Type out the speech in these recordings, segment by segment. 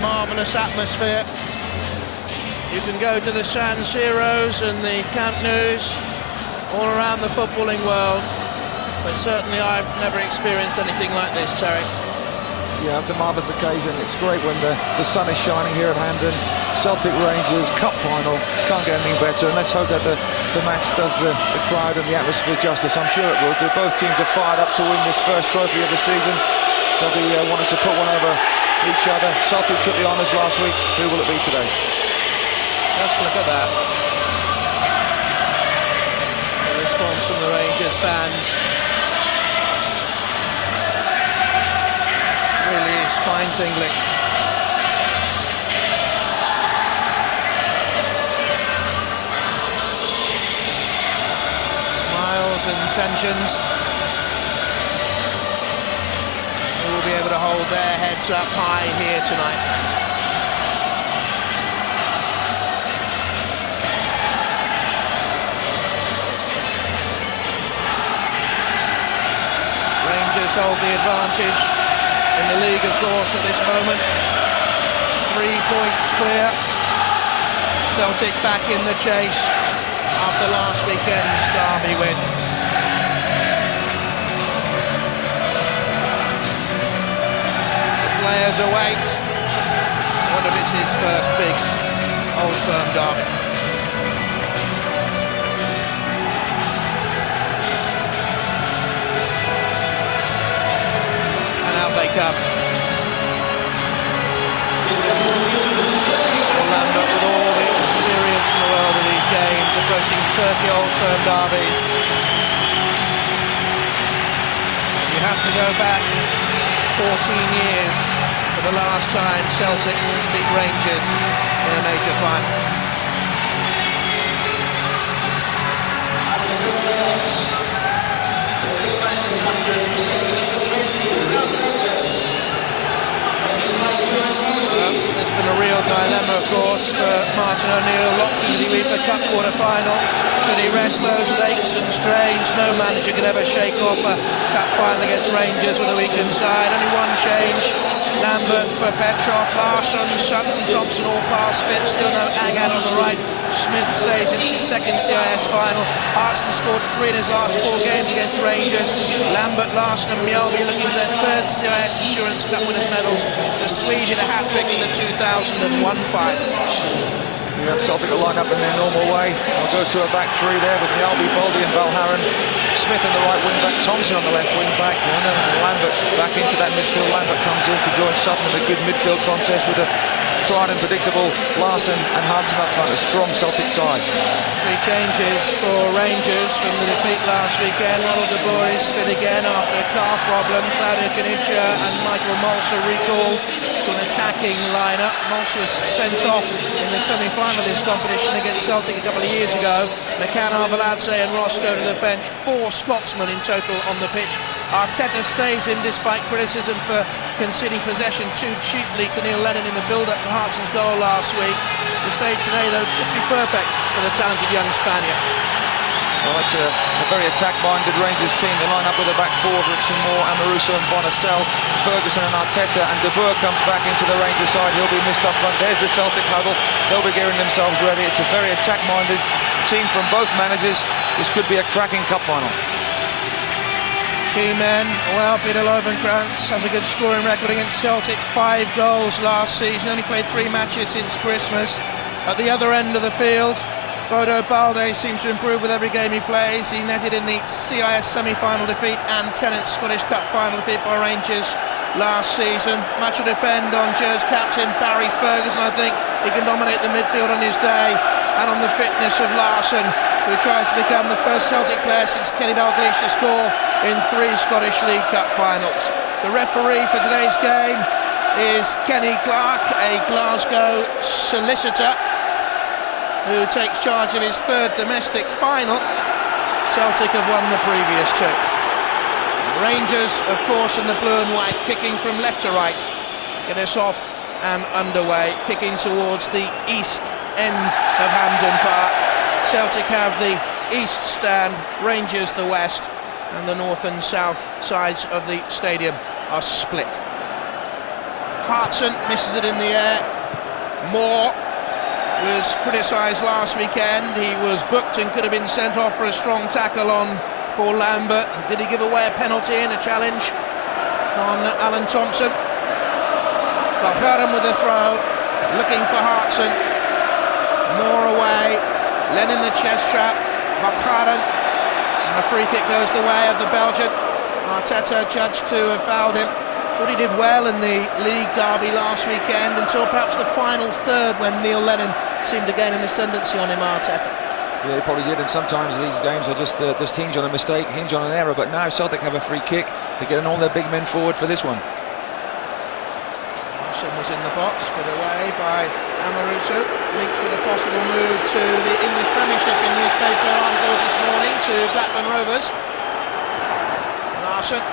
marvellous atmosphere. You can go to the San Siros and the Camp Nous all around the footballing world, but certainly I've never experienced anything like this, Terry. Yeah, it's a marvellous occasion. It's great when the sun is shining here at Hampden. Celtic Rangers Cup final, can't get anything better, and let's hope that the match does the crowd and the atmosphere justice. I'm sure it will do. Both teams are fired up to win this first trophy of the season. They'll be wanting to put one over each other. Celtic took the honours last week. Who will it be today? Just look at that. The response from the Rangers fans really is spine-tingling. Smiles and tensions. Who will be able to hold their heads up high here tonight? Rangers hold the advantage in the league, of course, at this moment. 3 points clear. Celtic back in the chase after last weekend's derby win. The players await. I wonder if it's his first big Old Firm derby. They come. Lambert, with all the experience in the world of these games, approaching 30 Old Firm derbies. You have to go back 14 years for the last time Celtic beat Rangers in a major final. There's been a real dilemma, of course, for Martin O'Neill. Did he leave the cup quarter-final? Should he rest those with aches and strains? No manager could ever shake off a cup final against Rangers with a weakened side. Only one change. Lambert for Petrov, Larsson, Sutton, Thompson all past fit. Still no Agad on the right. Smith stays in his second CIS final. Hartson scored 3 in his last 4 games against Rangers. Lambert, Larsson and Mjällby looking for their 3rd CIS Insurance Cup winners' medals. The Swede did a hat-trick in the 2001 final. We have Celtic to line up in their normal way. I'll go to a back 3 there with Mjällby, Baldy and Valharan. Smith in the right wing-back, Thompson on the left wing-back, and Lambert back into that midfield. Lambert comes in to join Sutton in a good midfield contest with a tried and predictable Larsson and Hudson up front. A strong Celtic side. 3 changes for Rangers from the defeat last weekend. Ronald de Boer fit again after a calf problem. Claudio Caniggia and Michael Molser recalled to an attacking lineup. Molser was sent off in the semi-final of this competition against Celtic a couple of years ago. McCann, Arveladze and Ross go to the bench. 4 Scotsmen in total on the pitch. Arteta stays in despite criticism for conceding possession too cheaply to Neil Lennon in the build-up to Hartson's goal last week. The stage today, though, could be perfect for the talented young Spaniard. Well, it's a very attack-minded Rangers team. They line up with a back 4 of Richard Moore, Amoruso and Bonacel, Ferguson and Arteta, and De Boer comes back into the Rangers side. He'll be missed up front. There's the Celtic huddle. They'll be gearing themselves ready. It's a very attack-minded team from both managers. This could be a cracking cup final. Key men, well, Peter Lovenkrantz has a good scoring record against Celtic, 5 goals last season, only played 3 matches since Christmas. At the other end of the field, Bodo Balde seems to improve with every game he plays. He netted in the CIS semi-final defeat and Tennent's Scottish Cup final defeat by Rangers last season. Much will depend on Gers captain Barry Ferguson. I think he can dominate the midfield on his day, and on the fitness of Larsson, who tries to become the first Celtic player since Kenny Dalglish to score in 3 Scottish League Cup finals. The referee for today's game is Kenny Clark, a Glasgow solicitor who takes charge of his 3rd domestic final. Celtic have won the previous 2. Rangers, of course, in the blue and white, kicking from left to right. Get us off and underway, kicking towards the east end of Hampden Park. Celtic have the east stand, Rangers the west, and the north and south sides of the stadium are split. Hartson misses it in the air. Moore was criticised last weekend. He was booked and could have been sent off for a strong tackle on Paul Lambert. Did he give away a penalty in a challenge on Alan Thompson? Valgaeren with the throw, looking for Hartson. Moore away, Lennon the chest trap, Valgaeren, and a free kick goes the way of the Belgian. Arteta judged to have fouled him. Thought he did well in the league derby last weekend until perhaps the final third when Neil Lennon seemed to gain an ascendancy on him, Arteta. Yeah, he probably did, and sometimes these games are just hinge on a mistake, hinge on an error, but now Celtic have a free kick. They're getting all their big men forward for this one. Larson was in the box, put away by Amoruso, linked with a possible move to the English Premiership in newspaper articles this morning to Blackburn Rovers. Larson.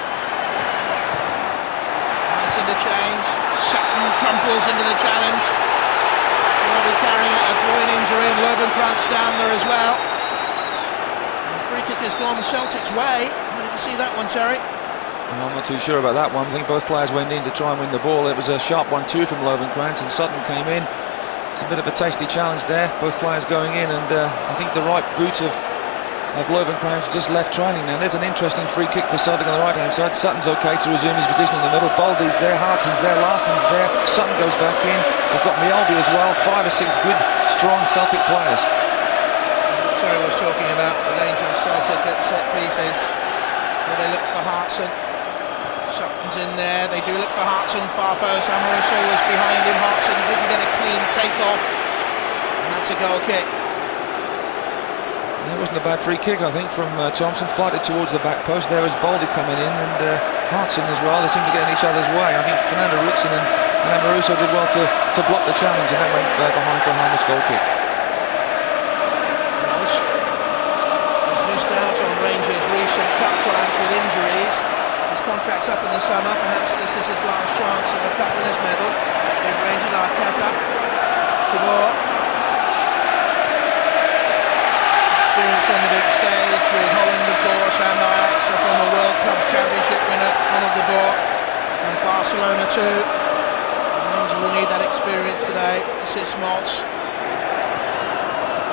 Nice interchange. Sutton crumples into the challenge. Already carrying a groin injury, and Lovenkrantz down there as well. And the free kick has gone Celtic's way. How did you see that one, Terry? Well, I'm not too sure about that one. I think both players went in to try and win the ball. It was a sharp 1-2 from Lovenkrantz, and Sutton came in. It's a bit of a tasty challenge there, both players going in, and I think the right boot of Lovenkrantz just left trailing now. There's an interesting free kick for Celtic on the right-hand side. Sutton's okay to resume his position in the middle. Baldy's there, Hartson's there, Larson's there. Sutton goes back in. They've got Mjolby as well. 5 or 6 good, strong Celtic players. What Terry was talking about, the danger of Celtic at set pieces, where they look for Hartson. Sutton's in there. They do look for Hartson. Far post. Amoruso was behind him. Hartson didn't get a clean take-off, and that's a goal kick. It wasn't a bad free kick, I think, from Thompson. Flighted towards the back post. There was Baldy coming in, and Hartson as well. They seem to get in each other's way. I think Fernando Rickson and Amoruso did well to block the challenge, and that went behind for a harmless goal kick. Walsh has missed out on Rangers' recent cup triumphs with injuries. His contract's up in the summer. Perhaps this is his last chance of a cup winners' medal with Rangers. Arteta, Tibor. Experience on the big stage with Holland, of course, and Ajax, a former World Club Championship winner, Ronald de Boer, and Barcelona too. Rangers will need that experience today. This is Smalts.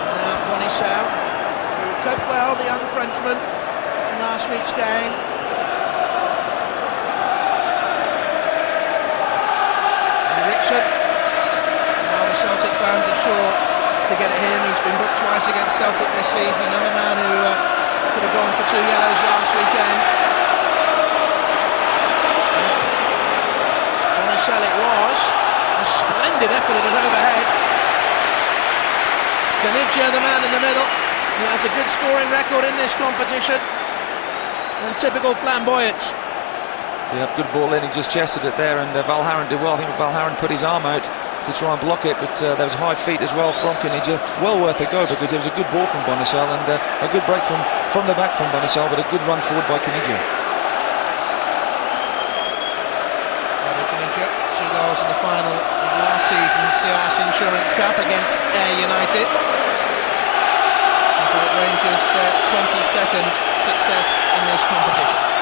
Now Bonissau, who coped well, the young Frenchman, in last week's game. And Rickson. Now the Celtic fans are sure to get at him. He's been booked twice against Celtic this season. Another man who could have gone for 2 yellows last weekend. Bonissau it was. A splendid effort at an overhead. Caniggia, the man in the middle, who has a good scoring record in this competition. And typical flamboyance. Yeah, good ball in. He just chested it there, and Valgaeren did well. I think Valgaeren put his arm out to try and block it, but there was high feet as well from Caniggia. Well worth a go, because there was a good ball from Bonissau, and a good break from the back from Bonissau, but a good run forward by Caniggia. Caniggia, 2 goals in the final of last season's CIS Insurance Cup against Ayr United. And brought Rangers their 22nd success in this competition.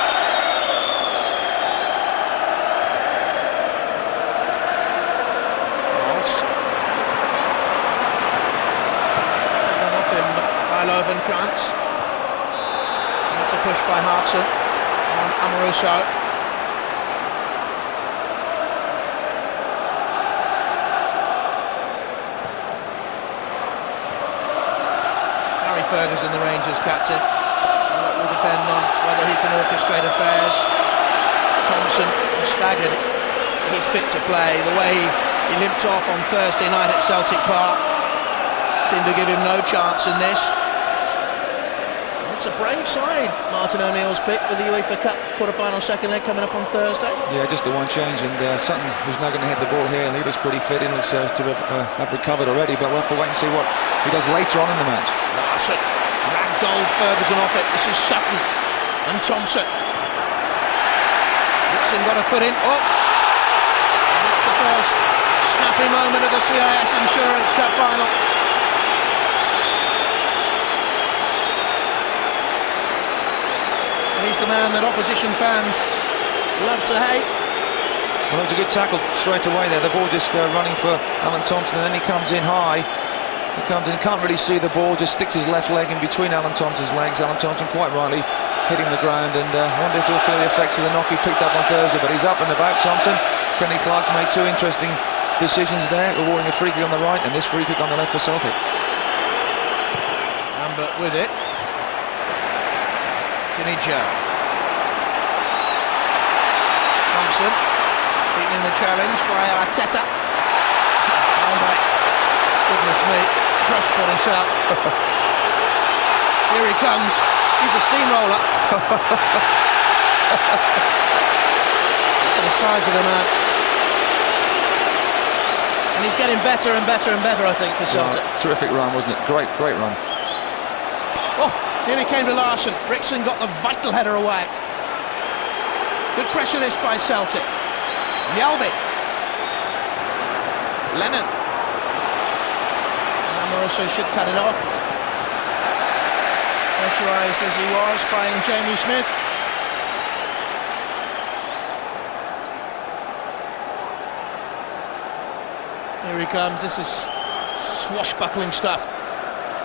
Lovenkrantz. That's a push by Hartson on Amoruso. Harry Ferguson, the Rangers captain. A lot will depend on whether he can orchestrate affairs. Thompson was staggered. He's fit to play. The way he limped off on Thursday night at Celtic Park seemed to give him no chance in this. It's a brave side, Martin O'Neill's pick, with the UEFA Cup quarter-final second leg coming up on Thursday. Yeah, just the one change, and Sutton, who's now going to hit the ball here, and he looks pretty fit. He looks to have recovered already, but we'll have to wait and see what he does later on in the match. Larson ragdolled Ferguson off it. This is Sutton and Thompson. Dixon got a foot in. Oh! And that's the first snappy moment of the CIS Insurance Cup final. He's the man that opposition fans love to hate. Well, it was a good tackle straight away there. The ball just running for Alan Thompson, and then he comes in high. He comes in, can't really see the ball, just sticks his left leg in between Alan Thompson's legs. Alan Thompson quite rightly hitting the ground, and I wonder if he'll feel the effects of the knock he picked up on Thursday. But he's up and about, Thompson. Kenny Clark's made two interesting decisions there, rewarding a free kick on the right and this free kick on the left for Celtic. Lambert with it. Kinija. Thompson beaten in the challenge by Arteta. Oh my goodness me, trust on himself. Here he comes. He's a steamroller. Look at the size of the man. And he's getting better and better and better, I think, for Celtic. Yeah, terrific run, wasn't it? Great run. Oh, nearly came to Larsson. Rickson got the vital header away. Good pressure this by Celtic. Mjalby. Lennon. Amoroso should cut it off. Pressurised as he was by Jamie Smith. Here he comes. This is swashbuckling stuff.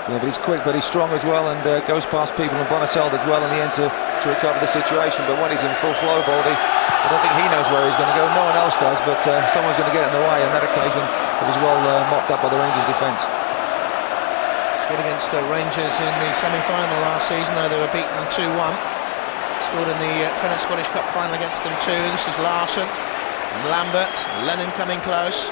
Yeah, but he's quick, but he's strong as well, and goes past people, and Bonaseld as well in the end to recover the situation. But when he's in full flow, Baldy, I don't think he knows where he's going to go. No one else does, but someone's going to get in the way. On that occasion, it was well mopped up by the Rangers defence. Scored against Rangers in the semi-final last season, though they were beaten 2-1. Scored in the Tenant Scottish Cup final against them too. This is Larsson and Lambert. Lennon coming close.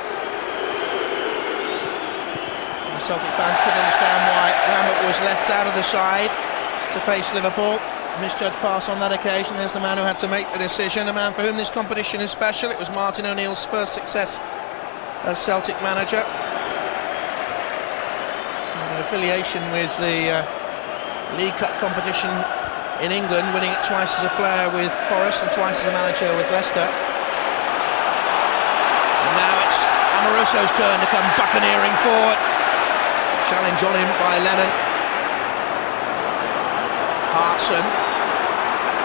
The Celtic fans couldn't understand why Lambert was left out of the side to face Liverpool. Misjudged pass on that occasion. There's the man who had to make the decision, a man for whom this competition is special. It was Martin O'Neill's first success as Celtic manager. An affiliation with the League Cup competition in England, winning it twice as a player with Forest and twice as a manager with Leicester. And now it's Amoroso's turn to come buccaneering forward. Challenge on him by Lennon. Hartson,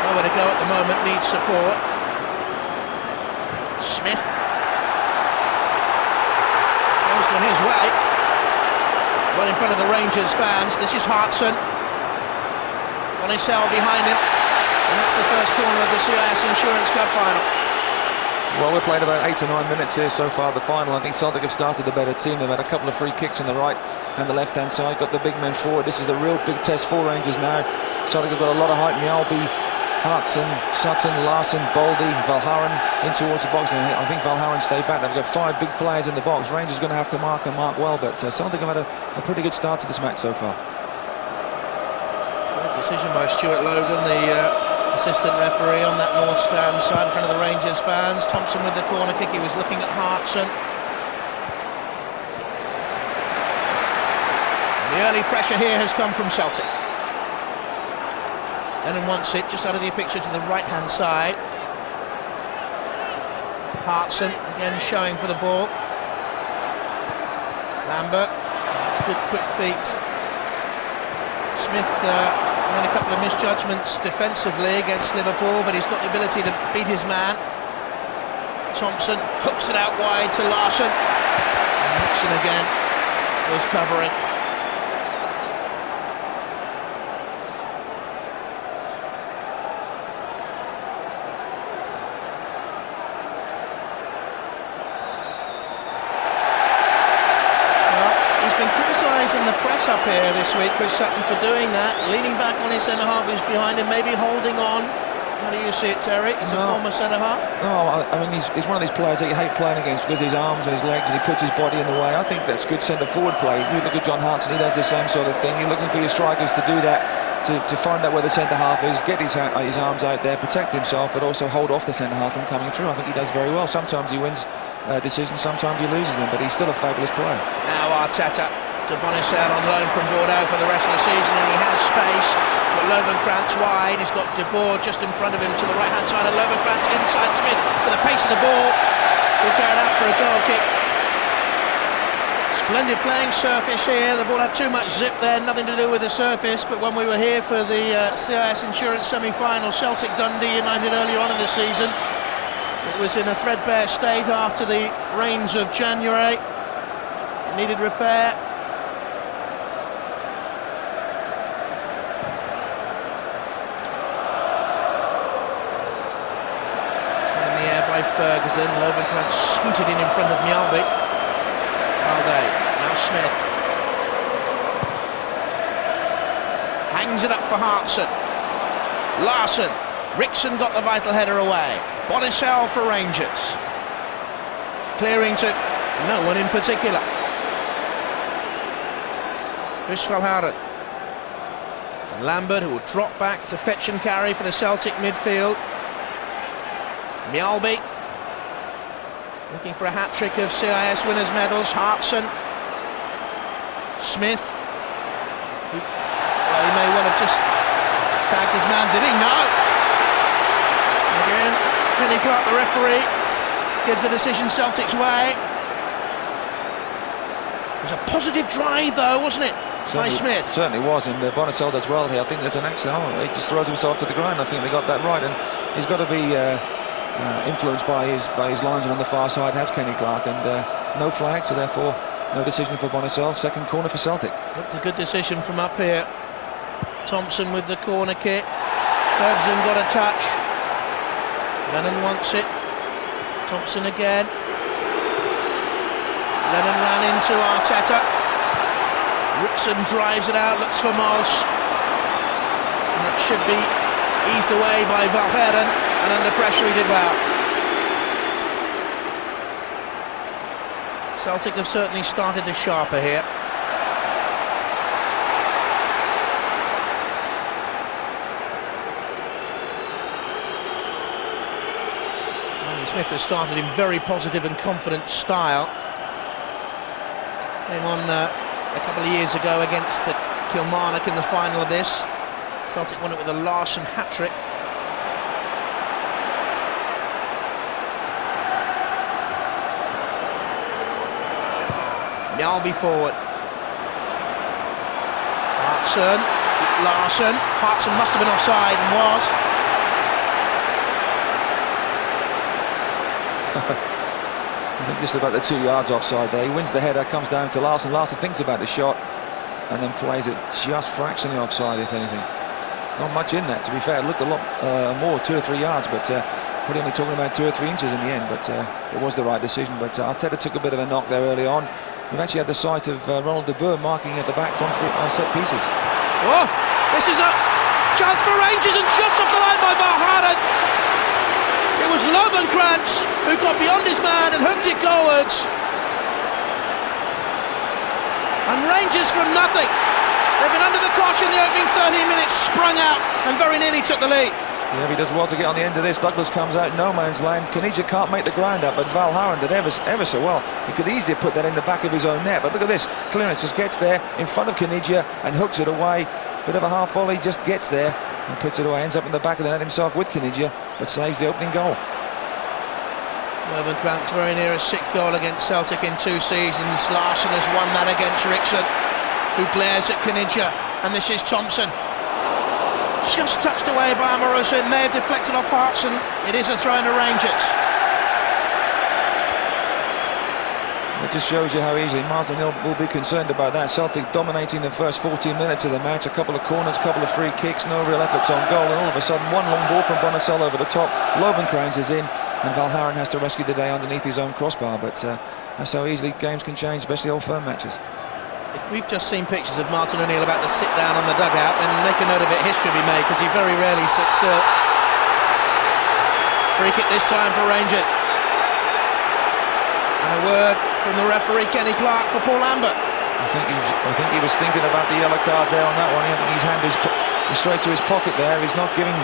nowhere to go at the moment, needs support. Smith. Ball's gone his way. Well in front of the Rangers fans. This is Hartson. Bonasell behind him. And that's the first corner of the CIS Insurance Cup final. Well, we've played about 8 or 9 minutes here so far, the final. I think Celtic have started the better team. They've had a couple of free kicks on the right and the left-hand side, got the big men forward. This is the real big test for Rangers now. Celtic have got a lot of height. Mjalby, Hartson, Sutton, Larsson, Baldy, Valharan in towards the box. And I think Valharan stayed back. They've got 5 big players in the box. Rangers are going to have to mark and mark well, but Celtic have had a pretty good start to this match so far. Good decision by Stuart Logan, the assistant referee on that north stand side in front of the Rangers fans. Thompson with the corner kick. He was looking at Hartson. The early pressure here has come from Celtic. Lennon wants it just out of the picture to the right-hand side. Hartson again showing for the ball. Lambert, that's good quick feet. Smith made a couple of misjudgments defensively against Liverpool, but he's got the ability to beat his man. Thompson hooks it out wide to Larsson. And Nixon again was covering. In the press up here this week, Chris Sutton, for doing that, leaning back on his centre-half who's behind him, maybe holding on. How do you see it, Terry? He's a former centre-half. No, I mean, he's one of these players that you hate playing against because his arms and his legs, and he puts his body in the way. I think that's good centre-forward play. You look at John Hartson, he does the same sort of thing. You're looking for your strikers to do that, to find out where the centre-half is, get his arms out there, protect himself, but also hold off the centre-half from coming through. I think he does very well. Sometimes he wins decisions, sometimes he loses them, but he's still a fabulous player. Now Arteta to Bonasell on loan from Bordeaux for the rest of the season, and he has space. He's got Lovenkrantz wide, he's got De Boer just in front of him to the right hand side, and Lovenkrantz inside Smith with the pace of the ball. He'll carry it out for a goal kick. Splendid playing surface here. The ball had too much zip there, nothing to do with the surface, but when we were here for the CIS Insurance semi-final, Celtic Dundee United earlier on in the season, It was in a threadbare state after the rains of January. It needed repair. It's one in the air by Ferguson. Lovenkrantz scooted in front of Mjällby. Balde, now Smith. Hangs it up for Hartson. Larsson. Rickson got the vital header away. Bonicel for Rangers. Clearing to no one in particular. Chris Valharen. And Lambert, who will drop back to fetch and carry for the Celtic midfield. Mjällby. Looking for a hat-trick of CIS winners' medals. Hartson. Smith. Well, he may well have just tagged his man, did he? No! Again, Kenny Clark, the referee, gives the decision Celtic's way. It was a positive drive, though, wasn't it, by Smith? Certainly was, and Bonicel does well here. I think there's an accident. Oh, he just throws himself to the ground. I think they got that right, and he's got to be influenced by his linesman on the far side, has Kenny Clark, and no flag, so therefore no decision for Bonicel. Second corner for Celtic. Looked a good decision from up here. Thompson with the corner kick. Ferguson got a touch. Lennon wants it. Thompson again. Lennon ran into Arteta. Rickson drives it out, looks for Mols. And that should be eased away by Valheren, and under pressure he did well. Celtic have certainly started the sharper here. Smith has started in very positive and confident style. Came on a couple of years ago against Kilmarnock in the final of this. Celtic won it with a Larsson hat-trick. Mjällby forward. Larsson. Hartson must have been offside and was. I think just about the 2 yards offside there. He wins the header, comes down to Larsson. Larsson thinks about the shot and then plays it just fractionally offside, if anything. Not much in that, to be fair. It looked a lot more, 2 or 3 yards, but probably only talking about 2 or 3 inches in the end. But it was the right decision. But Arteta took a bit of a knock there early on. We've actually had the sight of Ronald de Boer marking at the back from set pieces. Oh, this is a chance for Rangers, and just off the line by Valharen. It was Lovenkrantz who got beyond his man and hooked it goalwards. And Rangers from nothing. They've been under the cosh in the opening 13 minutes, sprung out and very nearly took the lead. Yeah, he does well to get on the end of this. Douglas comes out no man's land. Caniggia can't make the ground up, but Valharen did ever so well. He could easily put that in the back of his own net, but look at this. Clearance just gets there in front of Caniggia and hooks it away. Bit of a half volley, just gets there and puts it away. Ends up in the back of the net himself with Caniggia, but saves the opening goal. Lovenkrantz very near a 6th goal against Celtic in 2 seasons. Larsson has won that against Rickson, who glares at Caniggia, and this is Thompson. Just touched away by Amoroso. It may have deflected off Hartson. It is a throw in to Rangers. It just shows you how easily Martin will be concerned about that. Celtic dominating the first 14 minutes of the match. A couple of corners, a couple of free kicks, no real efforts on goal, and all of a sudden one long ball from Bonicel over the top. Lovenkrantz is in, and Valharen has to rescue the day underneath his own crossbar. But that's how easily games can change, especially old firm matches. If we've just seen pictures of Martin O'Neill about to sit down on the dugout, then make a note of it. History will be made, because he very rarely sits still. Free kick this time for Rangers. And a word from the referee, Kenny Clark, for Paul Lambert. I think he was thinking about the yellow card there on that one. His hand is straight to his pocket there. He's not giving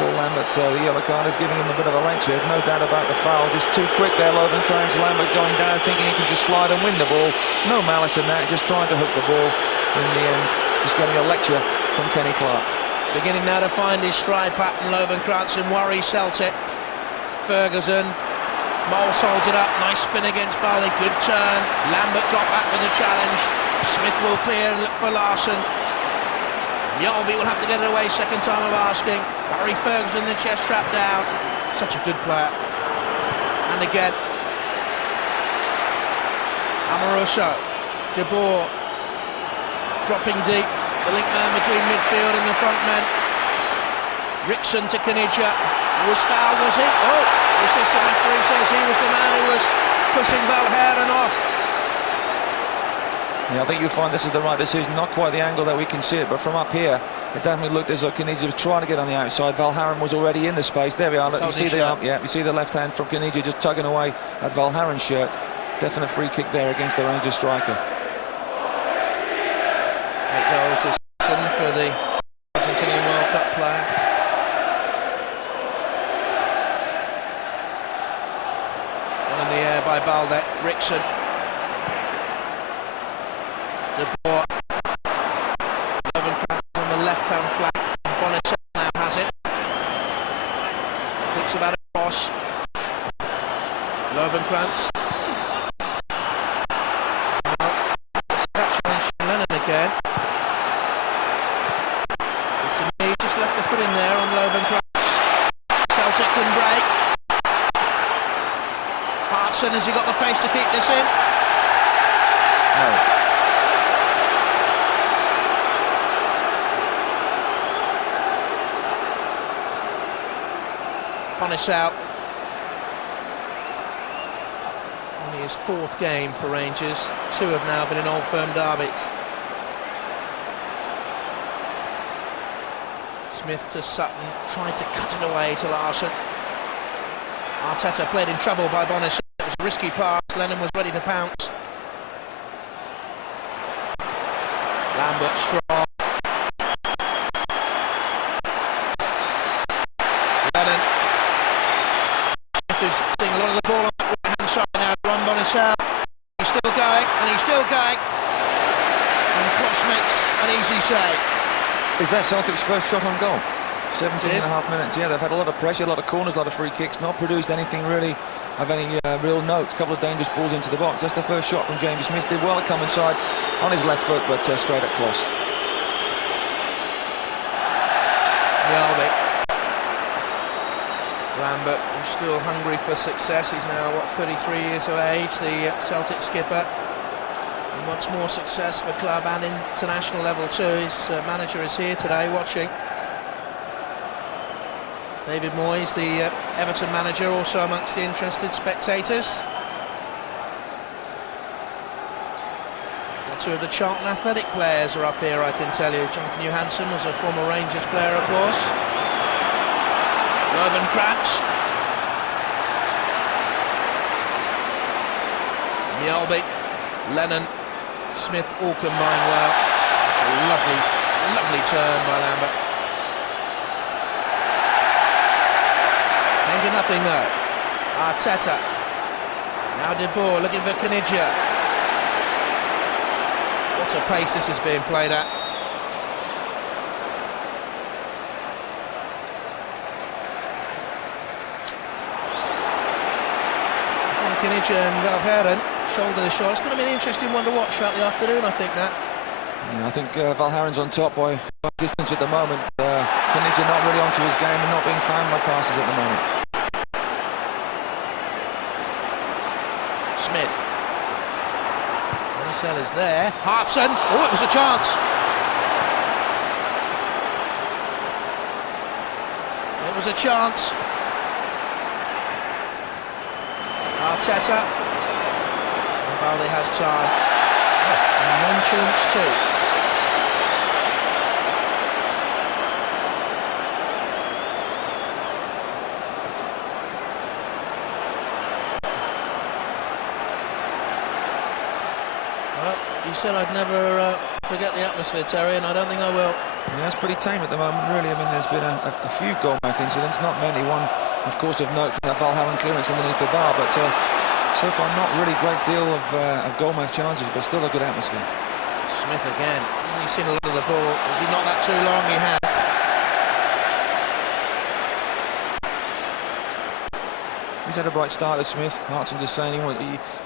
Paul Lambert the yellow card, is giving him a bit of a lecture. No doubt about the foul. Just too quick there, Lovenkrantz. Lambert going down, thinking he can just slide and win the ball. No malice in that, just trying to hook the ball. In the end, just getting a lecture from Kenny Clark. Beginning now to find his stride pattern, Lovenkrantz, and worry Celtic. Ferguson. Mols holds it up, nice spin against Balde, good turn. Lambert got back with the challenge. Smith will clear and look for Larsson. Mjällby will have to get it away, second time of asking. Barry Ferguson, the chest trap down. Such a good player. line again. Amoroso, De Boer, dropping deep, the link man between midfield and the front men. Rickson to Kanija, was fouled, was he? Oh, the assistant referee says he was the man who was pushing Valheren off. Yeah, I think you'll find this is the right decision. Not quite the angle that we can see it, but from up here, it definitely looked as though Kanija was trying to get on the outside. Valheren was already in the space. There we are. Look, you see you see the left hand from Kanija just tugging away at Valheren's shirt. Definite free kick there against the Rangers striker. 8 goals this season for the Argentinian World Cup player. One in the air by Balde. Rickson. De Boer. Lovenkrantz on the left-hand flank. Bonnetel now has it. Thinks about a cross. Lovenkrantz. Again. It's to me, just left the foot in there on Lovenkrantz. Celtic can break. Hartson, has he got the pace to keep this in? No. Ponnis out. Only his 4th game for Rangers. 2 have now been in Old Firm derbies. Smith to Sutton, tried to cut it away to Larsson. Arteta played in trouble by Bonnetel. It was a risky pass. Lennon was ready to pounce. Lambert strong. Lennon. Smith who's seeing a lot of the ball on that right-hand side now. Ron Bonnetel. He's still going, and he's still going. And Kloss makes an easy save. Is that Celtic's first shot on goal? 17.5 minutes. Yeah, they've had a lot of pressure, a lot of corners, a lot of free kicks, not produced anything really of any real note. A couple of dangerous balls into the box. That's the first shot from James Smith. Did well to come inside on his left foot, but straight at Kloss. Mjalby. Lambert, who's still hungry for success. He's now, what, 33 years of age, the Celtic skipper. And wants more success for club and international level too. His manager is here today watching. David Moyes, the Everton manager, also amongst the interested spectators. 2 of the Charlton Athletic players are up here, I can tell you. Jonathan Johansson was a former Rangers player, of course. Lovenkrantz. Mjalby. Lennon. Smith all combined well. It's a lovely turn by Lambert. Ain't nothing though. Arteta. Now De Boer looking for Kanija. What a pace this is being played at. Kanija and Valheren shoulder to shoulder. It's going to be an interesting one to watch throughout the afternoon, I think, that. Yeah, I think Valheren's on top by distance at the moment. Kanija not really onto his game and not being found by passes at the moment. Smith. Bonnetel is there. Hartson. Oh, it was a chance. It was a chance. Arteta. Balde has time. Oh, nonchalance too. Well, you said I'd never forget the atmosphere, Terry, and I don't think I will. Yeah, it's pretty tame at the moment, really. I mean, there's been a few goal-mouth incidents, not many. One, of course, of note from that Valheren clearance underneath the bar, but so far not really a great deal of goal-mouth chances, but still a good atmosphere. Smith again. Hasn't he seen a lot of the ball? Was he not that too long? He has. He's had a bright start at Smith. Hartson just saying he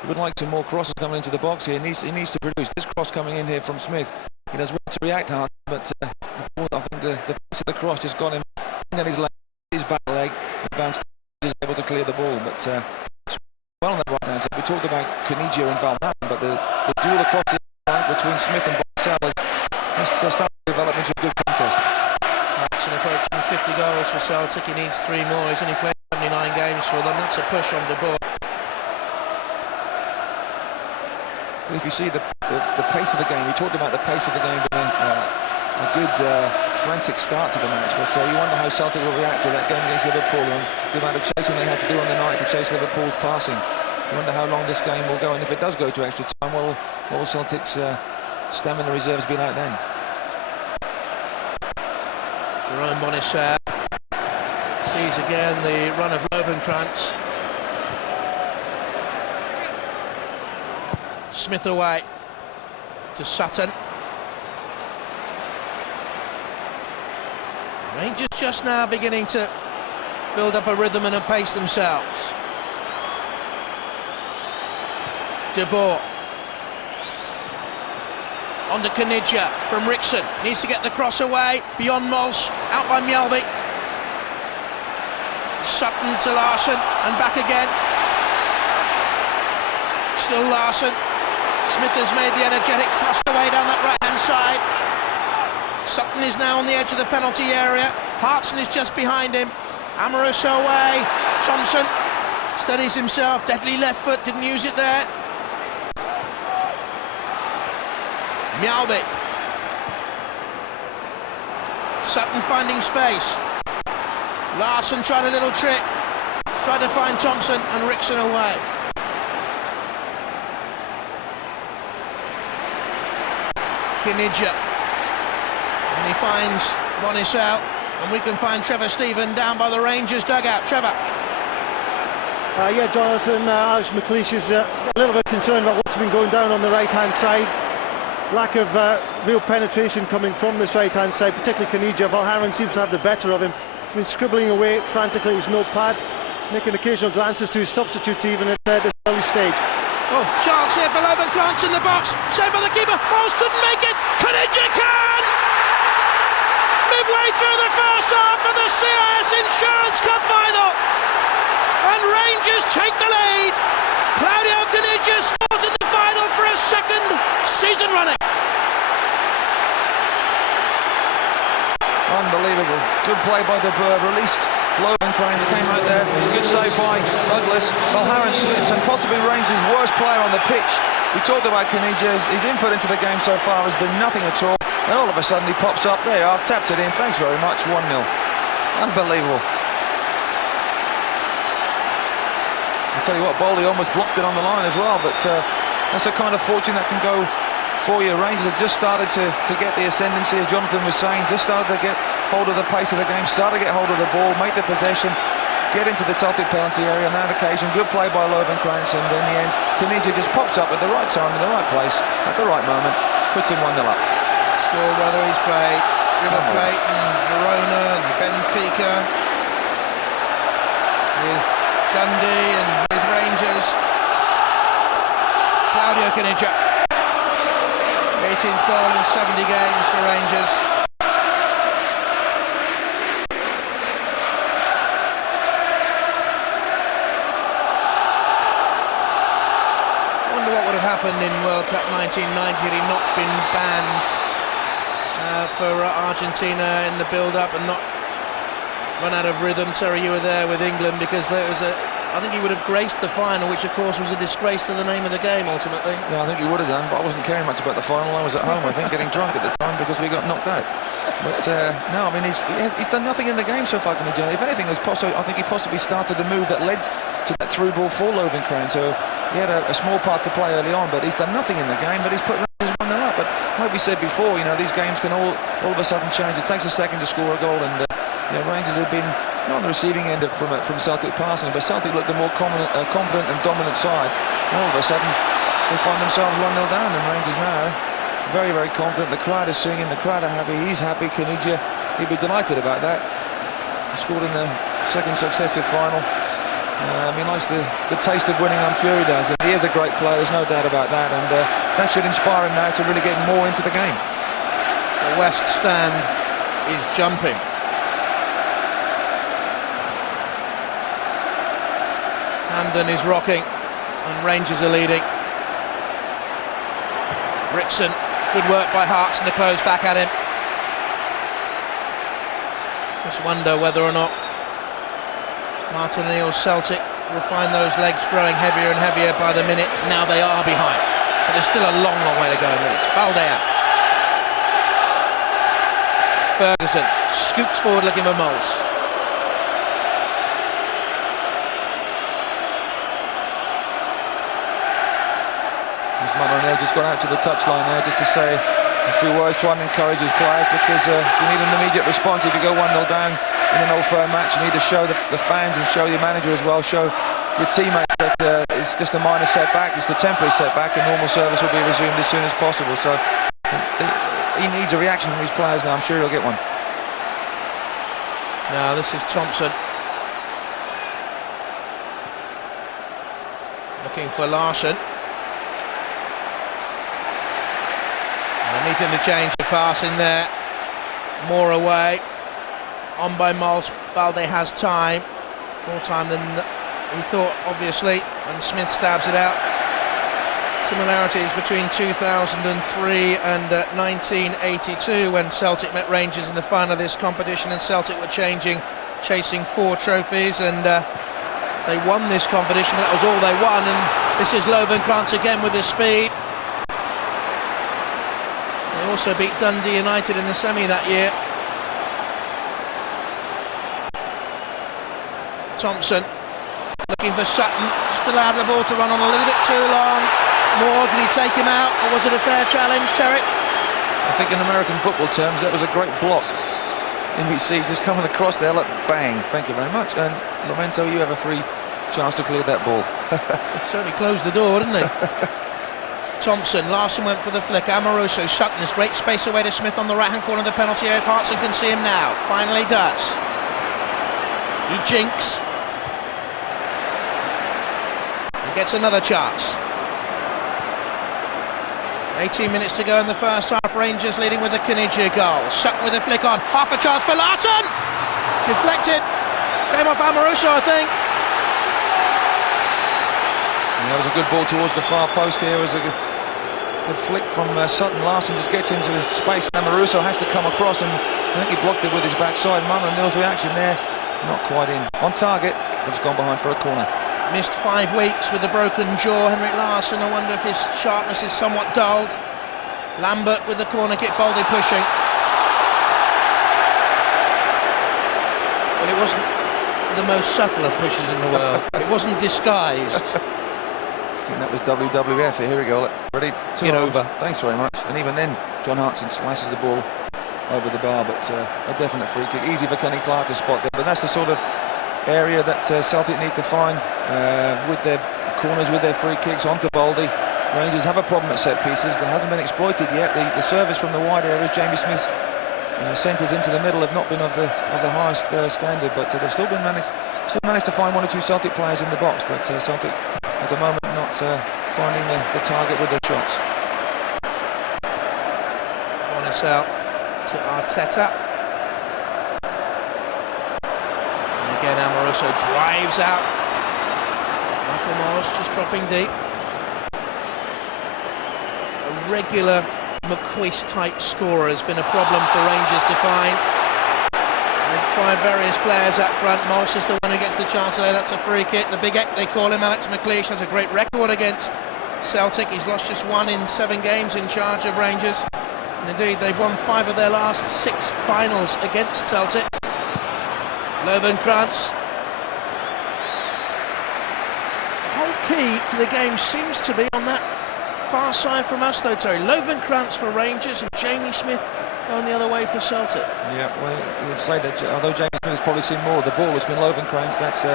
would like some more crosses coming into the box here. He needs to produce. This cross coming in here from Smith, he does well to react, Hartson, but I think the pace of the cross just got him on his back leg, and bounced, is able to clear the ball, but well on the right hand side. We talked about Caniggia and Valhaven, but the duel across the line between Smith and Boycell has started to develop into a good contest. That's an approaching 50 goals for Celtic. He needs 3 more. He's only played 79 games for them. That's a push on the ball. If you see the pace of the game, we talked about the pace of the game being a good frantic start to the match, but you wonder how Celtic will react to that game against Liverpool and the amount of chasing they had to do on the night to chase Liverpool's passing. You wonder how long this game will go, and if it does go to extra time, what will Celtic's stamina reserves be like then? Jerome Bonisseur sees again the run of Lovenkrantz. Smith away to Sutton. Rangers just now beginning to build up a rhythm and a pace themselves. De Boer. On to Caniggia from Rickson. Needs to get the cross away. Beyond Mols. Out by Mjällby. Sutton to Larsson. And back again. Still Larsson. Smith has made the energetic thrust away down that right-hand side. Sutton is now on the edge of the penalty area. Hartson is just behind him. Amorous away. Thompson steadies himself. Deadly left foot. Didn't use it there. Mjällby. Sutton finding space. Larsson tried a little trick. Tried to find Thompson and Rickson away. Caniggia. And he finds Bonisseur. And we can find Trevor Stephen down by the Rangers dugout. Trevor. Yeah, Jonathan, Alex McLeish is a little bit concerned about what's been going down on the right-hand side. Lack of real penetration coming from this right-hand side, particularly Caniggia. Valhaven seems to have the better of him. He's been scribbling away frantically with his notepad, making occasional glances to his substitutes even at this early stage. Oh, chance here for Lovenkrantz in the box. Saved by the keeper. Mols couldn't make it. Caniggia can! Midway through the first half of the CIS Insurance Cup final. And Rangers take the lead. Claudio Caniggia scores in the final for a second season running. Unbelievable. Good play by De Boer. Released Lovenkrantz, came out there. Good save by Douglas. Valhaven slips and possibly Rangers' worst player on the pitch. We talked about Caniggia. His input into the game so far has been nothing at all. And all of a sudden he pops up. There you are. Taps it in. Thanks very much. 1-0. Unbelievable. I'll tell you what, Bowley almost blocked it on the line as well, but that's the kind of fortune that can go for you. Rangers have just started to get the ascendancy, as Jonathan was saying, just started to get hold of the pace of the game, started to get hold of the ball, make the possession, get into the Celtic penalty area. On that occasion, good play by Lovenkrantz, and in the end, Caniggia just pops up at the right time, in the right place, at the right moment, puts him 1-0 up. Score whether he's played River Plate and Verona and Benfica, with Dundee and with Rangers. Claudio Caniggia, 18th goal in 70 games for Rangers. Wonder what would have happened in World Cup 1990 had he not been banned for Argentina in the build-up and not run out of rhythm. Terry, you were there with England, because there was I think he would have graced the final, which of course was a disgrace to the name of the game ultimately. Yeah, I think he would have done, but I wasn't caring much about the final. I was at home, I think, getting drunk at the time because we got knocked out. But no, I mean, he's done nothing in the game so far, Caniggia. If anything, I think he possibly started the move that led to that through ball for Lovenkrantz. So he had a small part to play early on, but he's done nothing in the game. But he's put Rangers 1-0 up. But like we said before, you know, these games can all of a sudden change. It takes a second to score a goal, and you know, Rangers have been not on the receiving end from Celtic passing, but Celtic looked a more confident and dominant side. And all of a sudden, they find themselves 1-0 down, and Rangers now very, very confident. The crowd is singing, the crowd are happy, he's happy. Caniggia, he'd be delighted about that. He scored in the second successive final. He likes the taste of winning, I'm sure he does. And he is a great player, there's no doubt about that, and that should inspire him now to really get more into the game. The West Stand is jumping. Hamden is rocking. and Rangers are leading. Rickson, good work by Hartson to close back at him. Just wonder whether or not Martin O'Neill's Celtic will find those legs growing heavier and heavier by the minute. Now they are behind, but there's still a long, long way to go in this. Baldea. Ferguson scoops forward looking for Moles. Martin O'Neill just got out to the touchline there just to say a few words, trying to encourage his players, because you need an immediate response. If you go 1-0 down in an Old Firm match, you need to show the fans and show your manager as well, show your teammates that it's just a minor setback, it's a temporary setback, and normal service will be resumed as soon as possible. So he needs a reaction from his players now. I'm sure he'll get one. Now this is Thompson looking for Larsson. Needing to change the pass in there. More away. On by Moles. Balde has time. More time than he thought, obviously. And Smith stabs it out. Similarities between 2003 and 1982, when Celtic met Rangers in the final of this competition, and Celtic were chasing 4 trophies, and they won this competition, but that was all they won. And this is Lovenkrantz again with his speed. Also beat Dundee United in the semi that year. Thompson looking for Sutton, just allowed the ball to run on a little bit too long. Moore, did he take him out, or was it a fair challenge, Cherrick? I think in American football terms that was a great block. NBC just coming across there, look, bang, thank you very much. And Lorenzo, you have a free chance to clear that ball. Certainly closed the door, didn't he? Thompson, Larsson went for the flick. Amoroso, Sutton, there's great space away to Smith on the right hand corner of the penalty area. Hartson can see him now, finally does. He jinks. He gets another chance. 18 minutes to go in the first half. Rangers leading with the Kanija goal. Sutton with a flick on, half a chance for Larsson. Deflected, came off Amoroso, I think. And that was a good ball towards the far post here. It was a good flick from Sutton. Larsson just gets into space. Amoroso has to come across, and I think he blocked it with his backside. Martin O'Neill's reaction there, not quite in. On target, but it's gone behind for a corner. Missed 5 weeks with a broken jaw, Henrik Larsson. I wonder if his sharpness is somewhat dulled. Lambert with the corner kick, Balde pushing. Well, it wasn't the most subtle of pushes in the world. It wasn't disguised. I think that was WWF. Here we go. Ready to get over. Thanks very much. And even then, John Hartson slashes the ball over the bar, but a definite free kick. Easy for Kenny Clark to spot there, but that's the sort of area that Celtic need to find with their corners, with their free kicks onto Baldy. Rangers have a problem at set pieces that hasn't been exploited yet. The service from the wide areas, Jamie Smith's centres into the middle have not been of the highest standard, but they've still managed to find 1 or 2 Celtic players in the box, but Celtic at the moment not finding the target with their shots. On us out to Arteta. And again Amoroso drives out. Michael Morris just dropping deep. A regular McQuist type scorer has been a problem for Rangers to find. They've tried various players up front. Moss is the one who gets the chance today. That's a free kick. The big Ek, they call him, Alex McLeish, has a great record against Celtic. He's lost just 1 in 7 games in charge of Rangers. And indeed, they've won 5 of their last 6 finals against Celtic. Lovenkrantz. The whole key to the game seems to be on that far side from us, though, Terry. Lovenkrantz for Rangers and Jamie Smith going the other way for Celtic. Yeah, well, you would say that although James Smith has probably seen more of the ball, it's been Lovenkrantz that's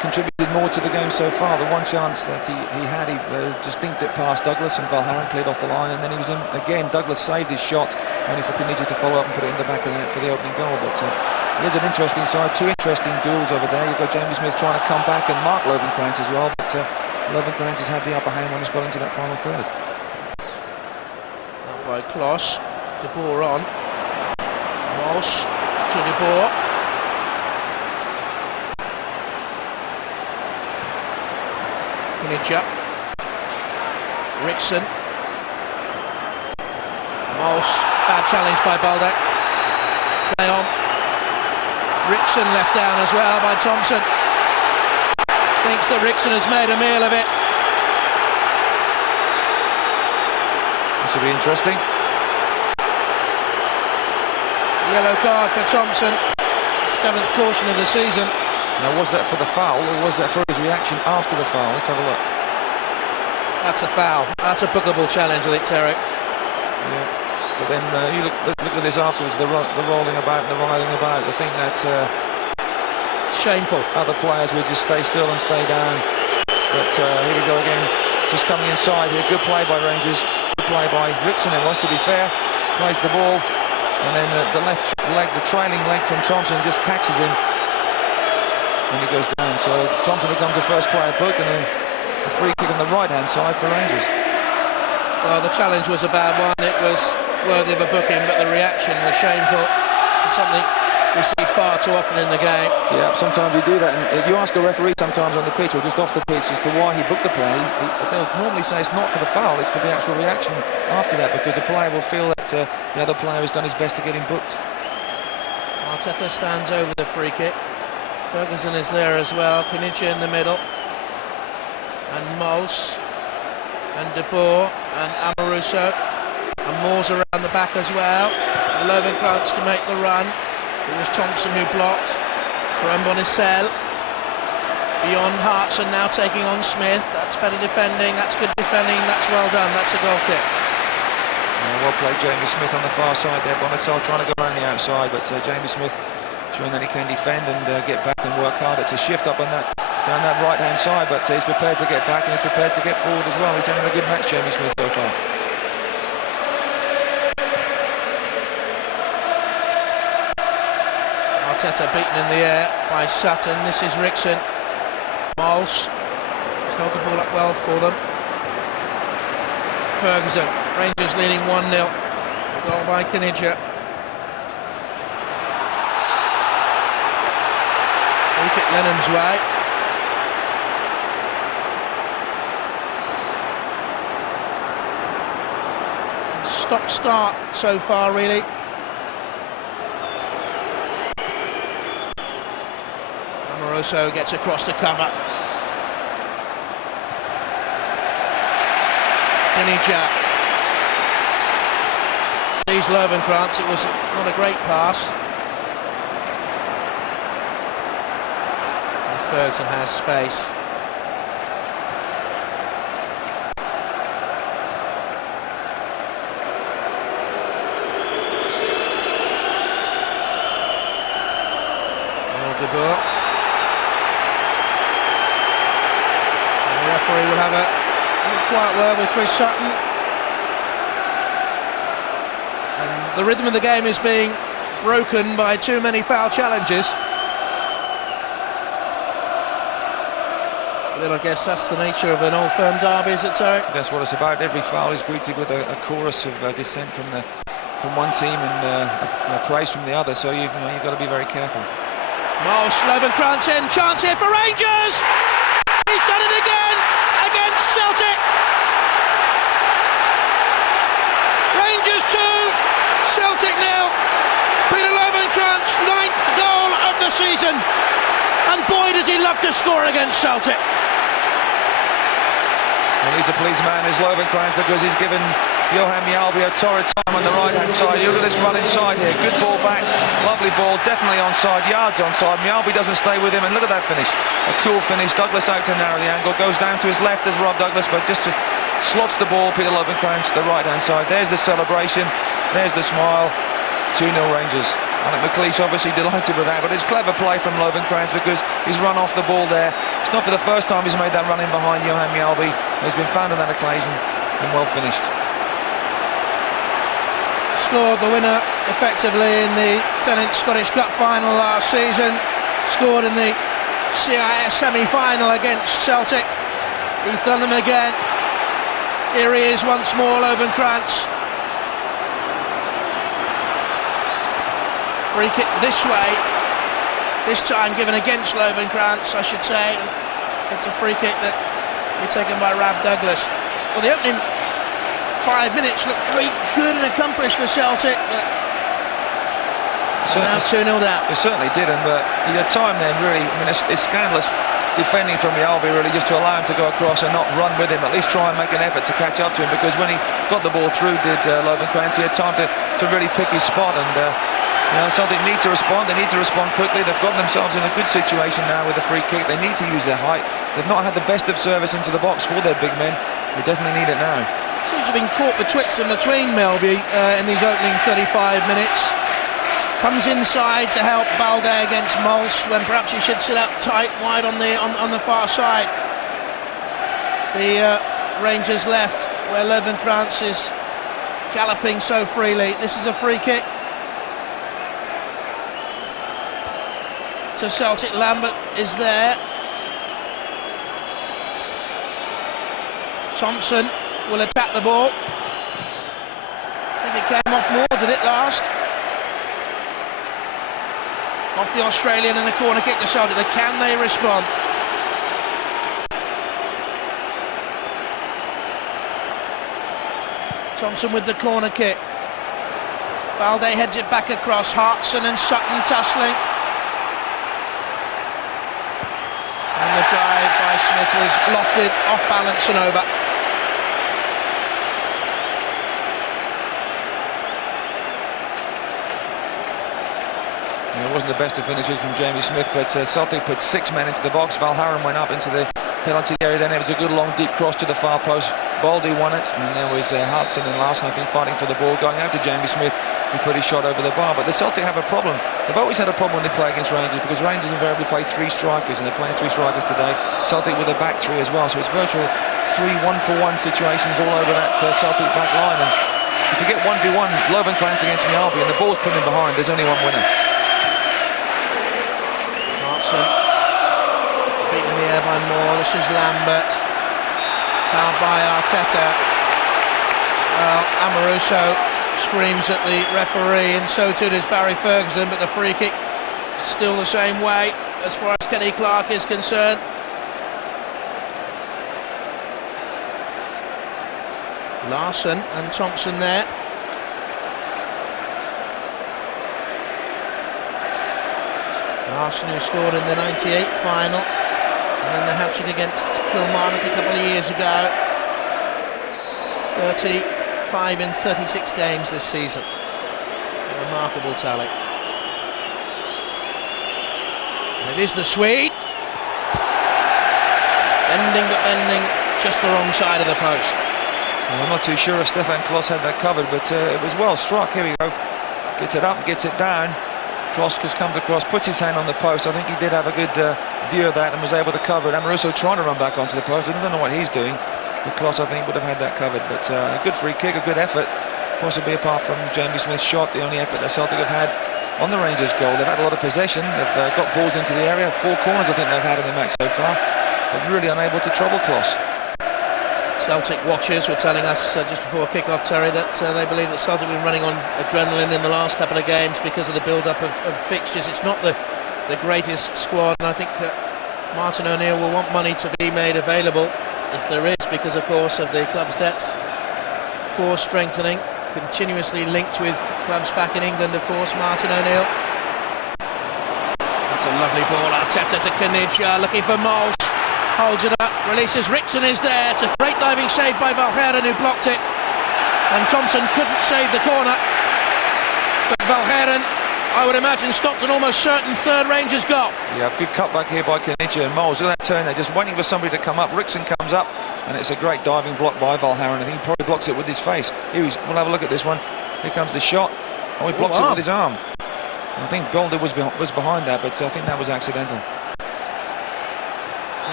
contributed more to the game so far. The one chance that he had, he just dinked it past Douglas, and Valharan cleared off the line, and then he was in again. Douglas saved his shot, only for Kanija to follow up and put it in the back of the net for the opening goal. But it is an interesting side, 2 interesting duels over there. You've got Jamie Smith trying to come back and mark Lovenkrantz as well, but Lovenkrantz has had the upper hand when it's got into that final third. Up by Kloss. De Boer on. Walsh to De Boer. Kinidja. Rickson. Mols, bad challenge by Baldock. Play on. Rickson left down as well by Thompson. Thinks that Rickson has made a meal of it. This will be interesting. Yellow card for Thompson. It's his 7th caution of the season. Now, was that for the foul or was that for his reaction after the foul? Let's have a look. That's a foul. That's a bookable challenge, I think, Terry. Yeah. But then you look at this afterwards, the rolling about and the writhing about. I think that's It's shameful. other players would just stay still and stay down. But here we go again. Just coming inside here. Good play by Rangers. Good play by Rickson. It was, to be fair. Plays the ball. And then the left leg, the trailing leg from Thompson just catches him. And he goes down. So Thompson becomes the first player booked, and then a free kick on the right-hand side for Rangers. Well, the challenge was a bad one. It was worthy of a booking, but the reaction was shameful. It's something we see far too often in the game. Yeah, sometimes you do that. And if you ask a referee sometimes on the pitch or just off the pitch as to why he booked the play, they'll normally say it's not for the foul, it's for the actual reaction after that, because the player will feel that the other player has done his best to get him booked. Arteta stands over the free kick. Ferguson is there as well. Kinidja in the middle. And Mols. And De Boer. And Amoruso. And Moore's around the back as well. And Lovenkrantz to make the run. It was Thompson who blocked. Bonisel. Beyond Hartson now taking on Smith. That's better defending. That's good defending. That's well done. That's a goal kick. Well played, Jamie Smith on the far side there. Bonisel trying to go around the outside, but Jamie Smith showing that he can defend and get back and work hard. It's a shift up on that down that right-hand side, but he's prepared to get back and he's prepared to get forward as well. He's having a good match, Jamie Smith, so far. Arteta beaten in the air by Sutton. This is Rickson. Mols held the ball up well for them. Ferguson. Rangers leading 1-0. Goal by Kinidja. Free kick Lennon's way. Stop-start so far, really. Amoruso gets across to cover. Kinidja sees Lovenkrantz. It was not a great pass. And Ferguson has space. De Boer. The referee will have a quiet word with Chris Sutton. And the rhythm of the game is being broken by too many foul challenges. But then I guess that's the nature of an Old Firm derby, is it, Terry? That's what it's about. Every foul is greeted with a chorus of dissent from one team and praise from the other. So you've got to be very careful. Mols, Lovenkrantz in, chance here for Rangers! He's done it again against Celtic! Rangers 2, Celtic 0. Peter Lovenkrantz, 9th goal of the season. And boy does he love to score against Celtic. Well, he's a pleased man, is Lovenkrantz, because he's given Johan Mjalby a torrid time on the right-hand side. You look at this run inside here. Good ball back. Lovely ball. Definitely onside. Yards onside. Mjalby doesn't stay with him. And look at that finish. A cool finish. Douglas out to narrow the angle. Goes down to his left as Rob Douglas, but just slots the ball. Peter Lovenkrantz to the right-hand side. There's the celebration. There's the smile. 2-0 Rangers. Alec McLeish obviously delighted with that, but it's clever play from Lovenkrantz because he's run off the ball there. It's not for the first time he's made that run in behind Johan Mjalby. He's been found on that occasion and well finished. Scored the winner effectively in the 10-inch Scottish Cup final last season. Scored in the CIS semi-final against Celtic. He's done them again. Here he is once more, Lovenkrantz. Free kick this way. This time given against Lovenkrantz, I should say. It's a free kick that be taken by Rab Douglas. Well, the opening 5 minutes looked very good and accomplished for Celtic, but now 2-0 down. It certainly didn't, but he had time then, really. I mean, it's scandalous defending from Mjällby, really, just to allow him to go across and not run with him, at least try and make an effort to catch up to him, because when he got the ball through, Lovenkrantz, he had time to really pick his spot, and Celtic need to respond. They need to respond quickly. They've got themselves in a good situation now with the free kick. They need to use their height. They've not had the best of service into the box for their big men. They definitely need it now. Seems to have been caught betwixt and between Mjällby in these opening 35 minutes. Comes inside to help Balde against Mols when perhaps he should sit up tight wide on the far side. The Rangers left where Lovenkrantz is galloping so freely. This is a free kick to Celtic. Lambert is there. Thompson will attack the ball. I think it came off more, did it last? Off the Australian and a corner kick to Celtic. Can they respond? Thompson with the corner kick. Balde heads it back across. Hartson and Sutton tussling. And the drive by Smith was lofted, off balance and over. It wasn't the best of finishes from Jamie Smith, but Celtic put 6 men into the box. Valharan went up into the penalty area. Then it was a good long deep cross to the far post. Baldy won it, and there was Hartson and Larson, I think, fighting for the ball, going out to Jamie Smith, who put his shot over the bar. But the Celtic have a problem. They've always had a problem when they play against Rangers, because Rangers invariably play 3 strikers, and they're playing 3 strikers today. Celtic with a back 3 as well, so it's virtual 3 1-for-1 situations all over that Celtic back line. And if you get 1v1 Lovenkrantz against Mjällby and the ball's put in behind, there's only one winner. Beaten in the air by Moore. This is Lambert. Fouled by Arteta. Well, Amoruso screams at the referee, and so too does Barry Ferguson, but the free kick still the same way as far as Kenny Clark is concerned. Larson and Thompson there. Larson, who scored in the 98 final, and then the hat-trick against Kilmarnock a couple of years ago. 35 in 36 games this season. A remarkable tally. And it is the Swede. Bending but bending, just the wrong side of the post. Well, I'm not too sure if Stefan Klos had that covered, but it was well struck. Here we go. Gets it up, gets it down. Klos comes across, puts his hand on the post. I think he did have a good view of that and was able to cover it. Amoruso trying to run back onto the post. I don't know what he's doing, but Klos, I think, would have had that covered. But a good free kick, a good effort. Possibly apart from Jamie Smith's shot, the only effort that Celtic have had on the Rangers' goal. They've had a lot of possession. They've got balls into the area. 4 corners, I think, they've had in the match so far. But really unable to trouble Klos. Celtic watchers were telling us just before kick-off, Terry, that they believe that Celtic have been running on adrenaline in the last couple of games because of the build-up of fixtures. It's not the greatest squad, and I think Martin O'Neill will want money to be made available, if there is, because of course of the club's debts for strengthening, continuously linked with clubs back in England, of course. Martin O'Neill. That's a lovely ball. Arteta to Kanija, looking for Mols. Holds it up, releases. Rickson is there. It's a great diving save by Valharan, who blocked it, and Thompson couldn't save the corner, but Valharan, I would imagine, stopped an almost certain third Rangers goal. Yeah, good cutback here by Kanija and Mols. Look at that turn there, just waiting for somebody to come up. Rickson comes up, and it's a great diving block by Valharan. I think he probably blocks it with his face. We'll have a look at this one. Here comes the shot. Oh, he blocks it with his arm. I think Balder was behind that, but I think that was accidental.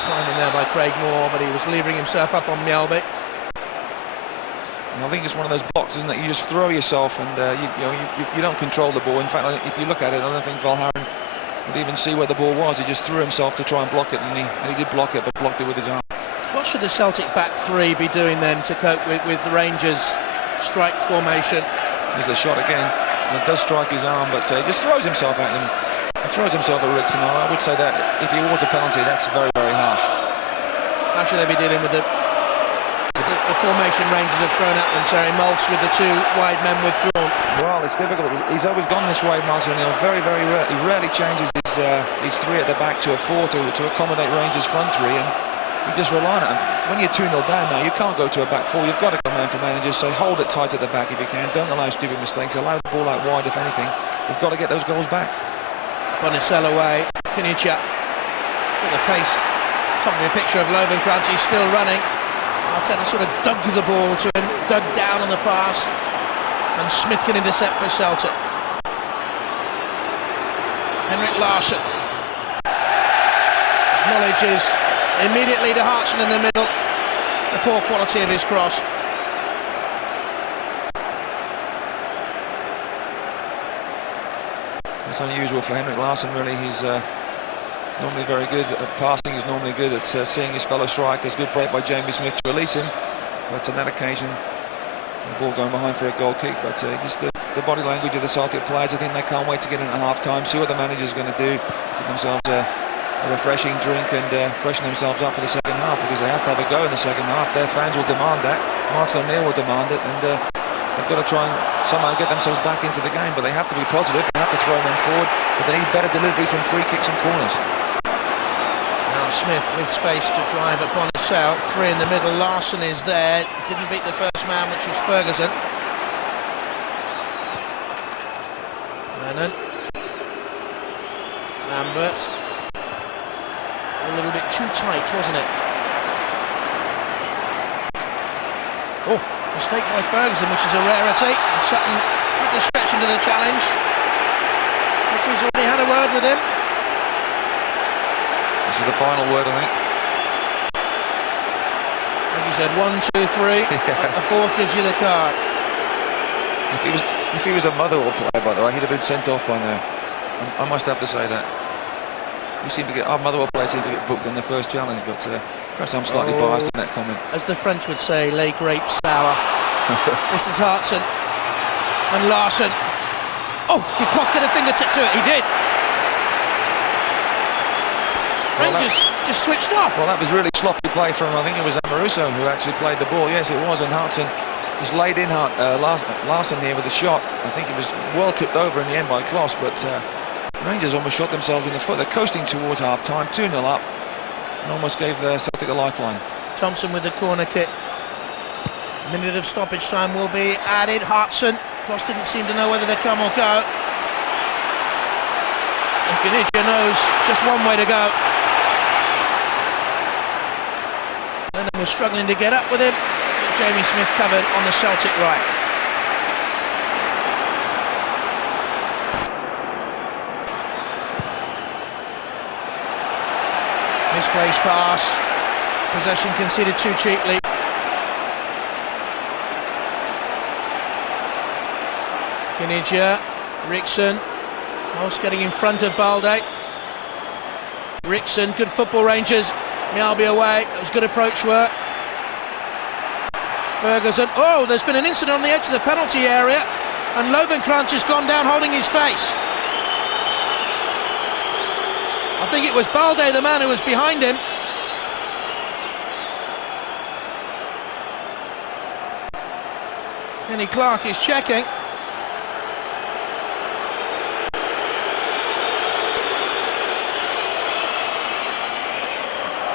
Climbing there by Craig Moore, but he was levering himself up on Mjällby. I think it's one of those blocks, isn't it? You just throw yourself, and you don't control the ball. In fact, if you look at it, I don't think Valharan would even see where the ball was. He just threw himself to try and block it, and he did block it, but blocked it with his arm. What should the Celtic back 3 be doing then to cope with the Rangers' strike formation? There's a shot again, and it does strike his arm, but he just throws himself at him. He throws himself at Rickson. I would say that if he awards a penalty, that's very, very harsh. How should they be dealing with the formation Rangers have thrown at them, Terry? Maltz with the two wide men withdrawn. Well, it's difficult. He's always gone this way, Martin O'Neill. Very, very rare. He rarely changes his three at the back to a four to accommodate Rangers' front three, and you just rely on it. When you're 2-0 down now, you can't go to a back four. You've got to come man for man and just say, hold it tight at the back if you can. Don't allow stupid mistakes. Allow the ball out wide, if anything. You've got to get those goals back. Bonicel away. Kinnicha. Got the pace. Top of the picture of Lovenkrantz. He's still running. Arteta sort of dug the ball to him, dug down on the pass, and Smith can intercept for Celtic. Henrik Larsson acknowledges immediately to Hartson in the middle the poor quality of his cross. It's unusual for Henrik Larsson, really. He's normally very good at passing. He's normally good at seeing his fellow strikers. Good break by Jamie Smith to release him, but on that occasion the ball going behind for a goal kick. But just the body language of the Celtic players, I think they can't wait to get in at half-time, see what the manager's going to do, give themselves a refreshing drink and freshen themselves up for the second half, because they have to have a go in the second half. Their fans will demand that, Martin O'Neill will demand it, and they've got to try and somehow get themselves back into the game. But they have to be positive, they have to throw men forward, but they need better delivery from free kicks and corners. Now Smith with space to drive at Bonicel. Three in the middle. Larsson is there. Didn't beat the first man, which was Ferguson. Lennon. Lambert. A little bit too tight, wasn't it? Oh, mistake by Ferguson, which is a rarity. And Sutton had to stretch into the challenge. He's already had a word with him. This is the final word, I think. I think he said 1, 2, 3. Yeah. A fourth gives you the card. If he was a Motherwell player, by the way, he'd have been sent off by now. I must have to say that. Our Motherwell players seem to get booked on their first challenge, but perhaps I'm slightly biased in that comment. As the French would say, les grapes sour. This is Hartson and Larsson. Oh, did Cross get a fingertip to it? He did. Rangers just switched off. Well, that was really sloppy play from, I think it was Amoruso who actually played the ball. Yes, it was, and Hartson just laid in Larsson here with a shot. I think it was well tipped over in the end by Kloss, but Rangers almost shot themselves in the foot. They're coasting towards half-time, 2-0 up, and almost gave Celtic a lifeline. Thompson with the corner kick. Minute of stoppage time will be added. Hartson. Kloss didn't seem to know whether they come or go. And Kinnicha knows just one way to go. Lennon was struggling to get up with him, but Jamie Smith covered on the Celtic right. Misplaced pass. Possession conceded too cheaply. Kinnicha, Rickson, Moss getting in front of Balde. Rickson, good football, Rangers. Mjällby away, that was good approach work. Ferguson, oh, there's been an incident on the edge of the penalty area, and Lovenkrantz has gone down holding his face. I think it was Balde, the man who was behind him. Kenny Clark is checking.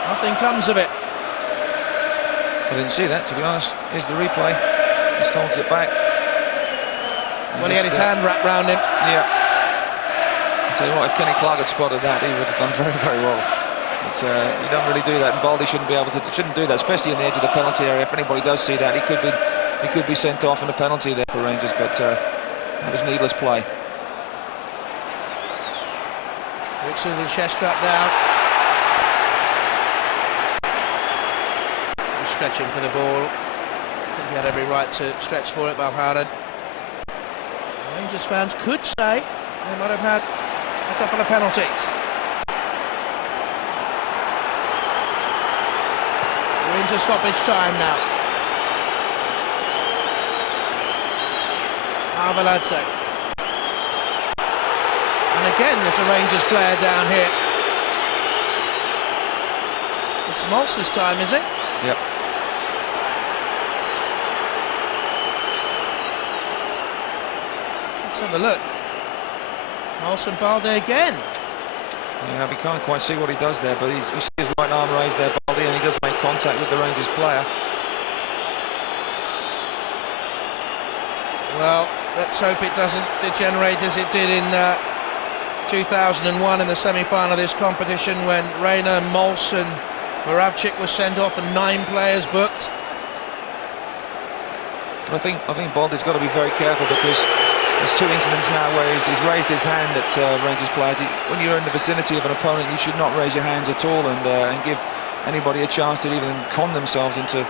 Nothing comes of it. I didn't see that, to be honest. Here's the replay. He holds it back. Well, he had his hand wrapped round him. Yeah. I'll tell you what, if Kenny Clark had spotted that, he would have done very, very well. But you don't really do that, and Baldy shouldn't do that, especially in the edge of the penalty area. If anybody does see that, he could be sent off, and a penalty there for Rangers. But that was needless play. Rickson with the chest strap down. Stretching for the ball. I think he had every right to stretch for it, Valharen. Rangers fans could say they might have had a couple of penalties. We're into stoppage time now. Arveladze. And again, there's a Rangers player down here. It's Maltz this time, is it? Yep. Let's have a look. Maltz and Balde again. Yeah, we can't quite see what he does there, but you see his right arm raised there, Balde, and he does make contact with the Rangers player. Well, let's hope it doesn't degenerate as it did in 2001 in the semi-final of this competition, when Reina, Maltz and Moravcik was sent off and 9 players booked. I think Balde's got to be very careful, because there's 2 incidents now where he's raised his hand at Rangers players. When you're in the vicinity of an opponent, you should not raise your hands at all and give anybody a chance to even con themselves into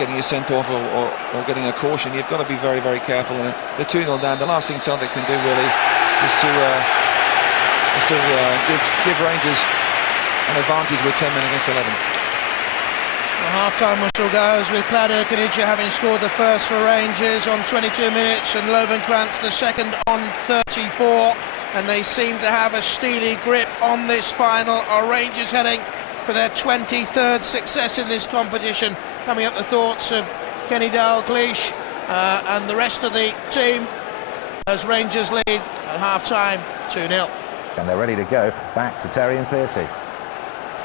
getting a sent off or getting a caution. You've got to be very, very careful. And they're 2-0 down. The last thing Celtic can do really is to give Rangers an advantage with 10 men against 11. The half-time whistle goes with Claudio Caniggia having scored the first for Rangers on 22 minutes and Löwenkrantz the second on 34, and they seem to have a steely grip on this final. Are Rangers heading for their 23rd success in this competition? Coming up the thoughts of Kenny Dalglish and the rest of the team as Rangers lead at half-time 2-0. And they're ready to go. Back to Terry and Piercy.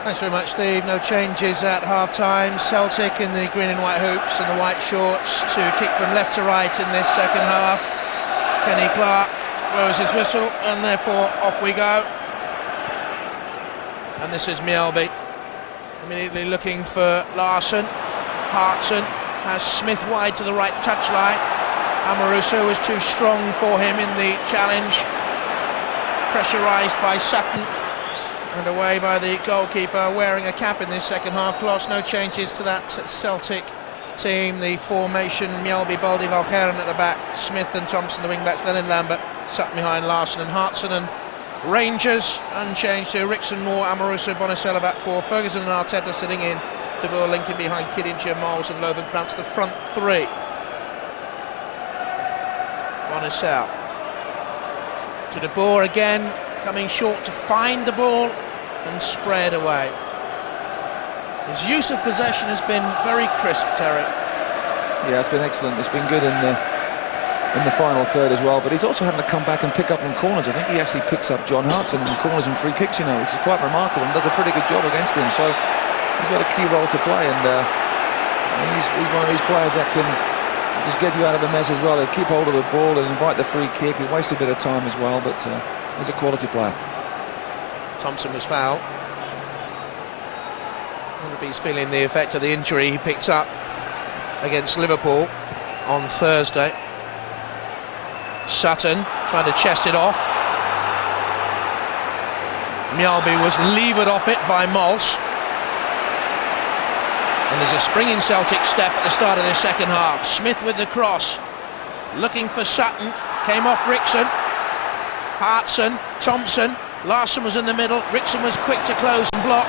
Thanks very much, Steve. No changes at half-time. Celtic in the green and white hoops and the white shorts to kick from left to right in this second half. Kenny Clark blows his whistle and therefore off we go. And this is Mjällby immediately looking for Larsson. Hartson has Smith wide to the right touchline. Amoruso was too strong for him in the challenge. Pressurised by Sutton. And away by the goalkeeper, wearing a cap in this second half. Kloss, no changes to that Celtic team. The formation, Mjällby, Balde, Valcheren at the back, Smith and Thompson, the wing-backs, Lennon Lambert, Sutton behind Larsson and Hartson. And Rangers, unchanged to Rickson, Moore, Amoruso, Bonicella back 4, Ferguson and Arteta sitting in, De Boer linking behind Kidinja, Mols and Löwenkrantz, the front 3. Bonicella to De Boer again, coming short to find the ball and spray it away. His use of possession has been very crisp, Terry. Yeah, it's been excellent. It's been good in the final third as well, but he's also having to come back and pick up on corners. I think he actually picks up John Hartson in corners and free kicks, you know, which is quite remarkable, and does a pretty good job against him. So he's got a key role to play, and he's one of these players that can just get you out of a mess as well. He'll keep hold of the ball and invite the free kick. He wastes a bit of time as well, but he's a quality player. Thompson was fouled. I wonder if he's feeling the effect of the injury he picked up against Liverpool on Thursday. Sutton trying to chest it off. Mjällby was levered off it by Maltz. And there's a springing Celtic step at the start of the second half. Smith with the cross, looking for Sutton, came off Rickson. Hartson, Thompson, Larsson was in the middle, Rickson was quick to close and block.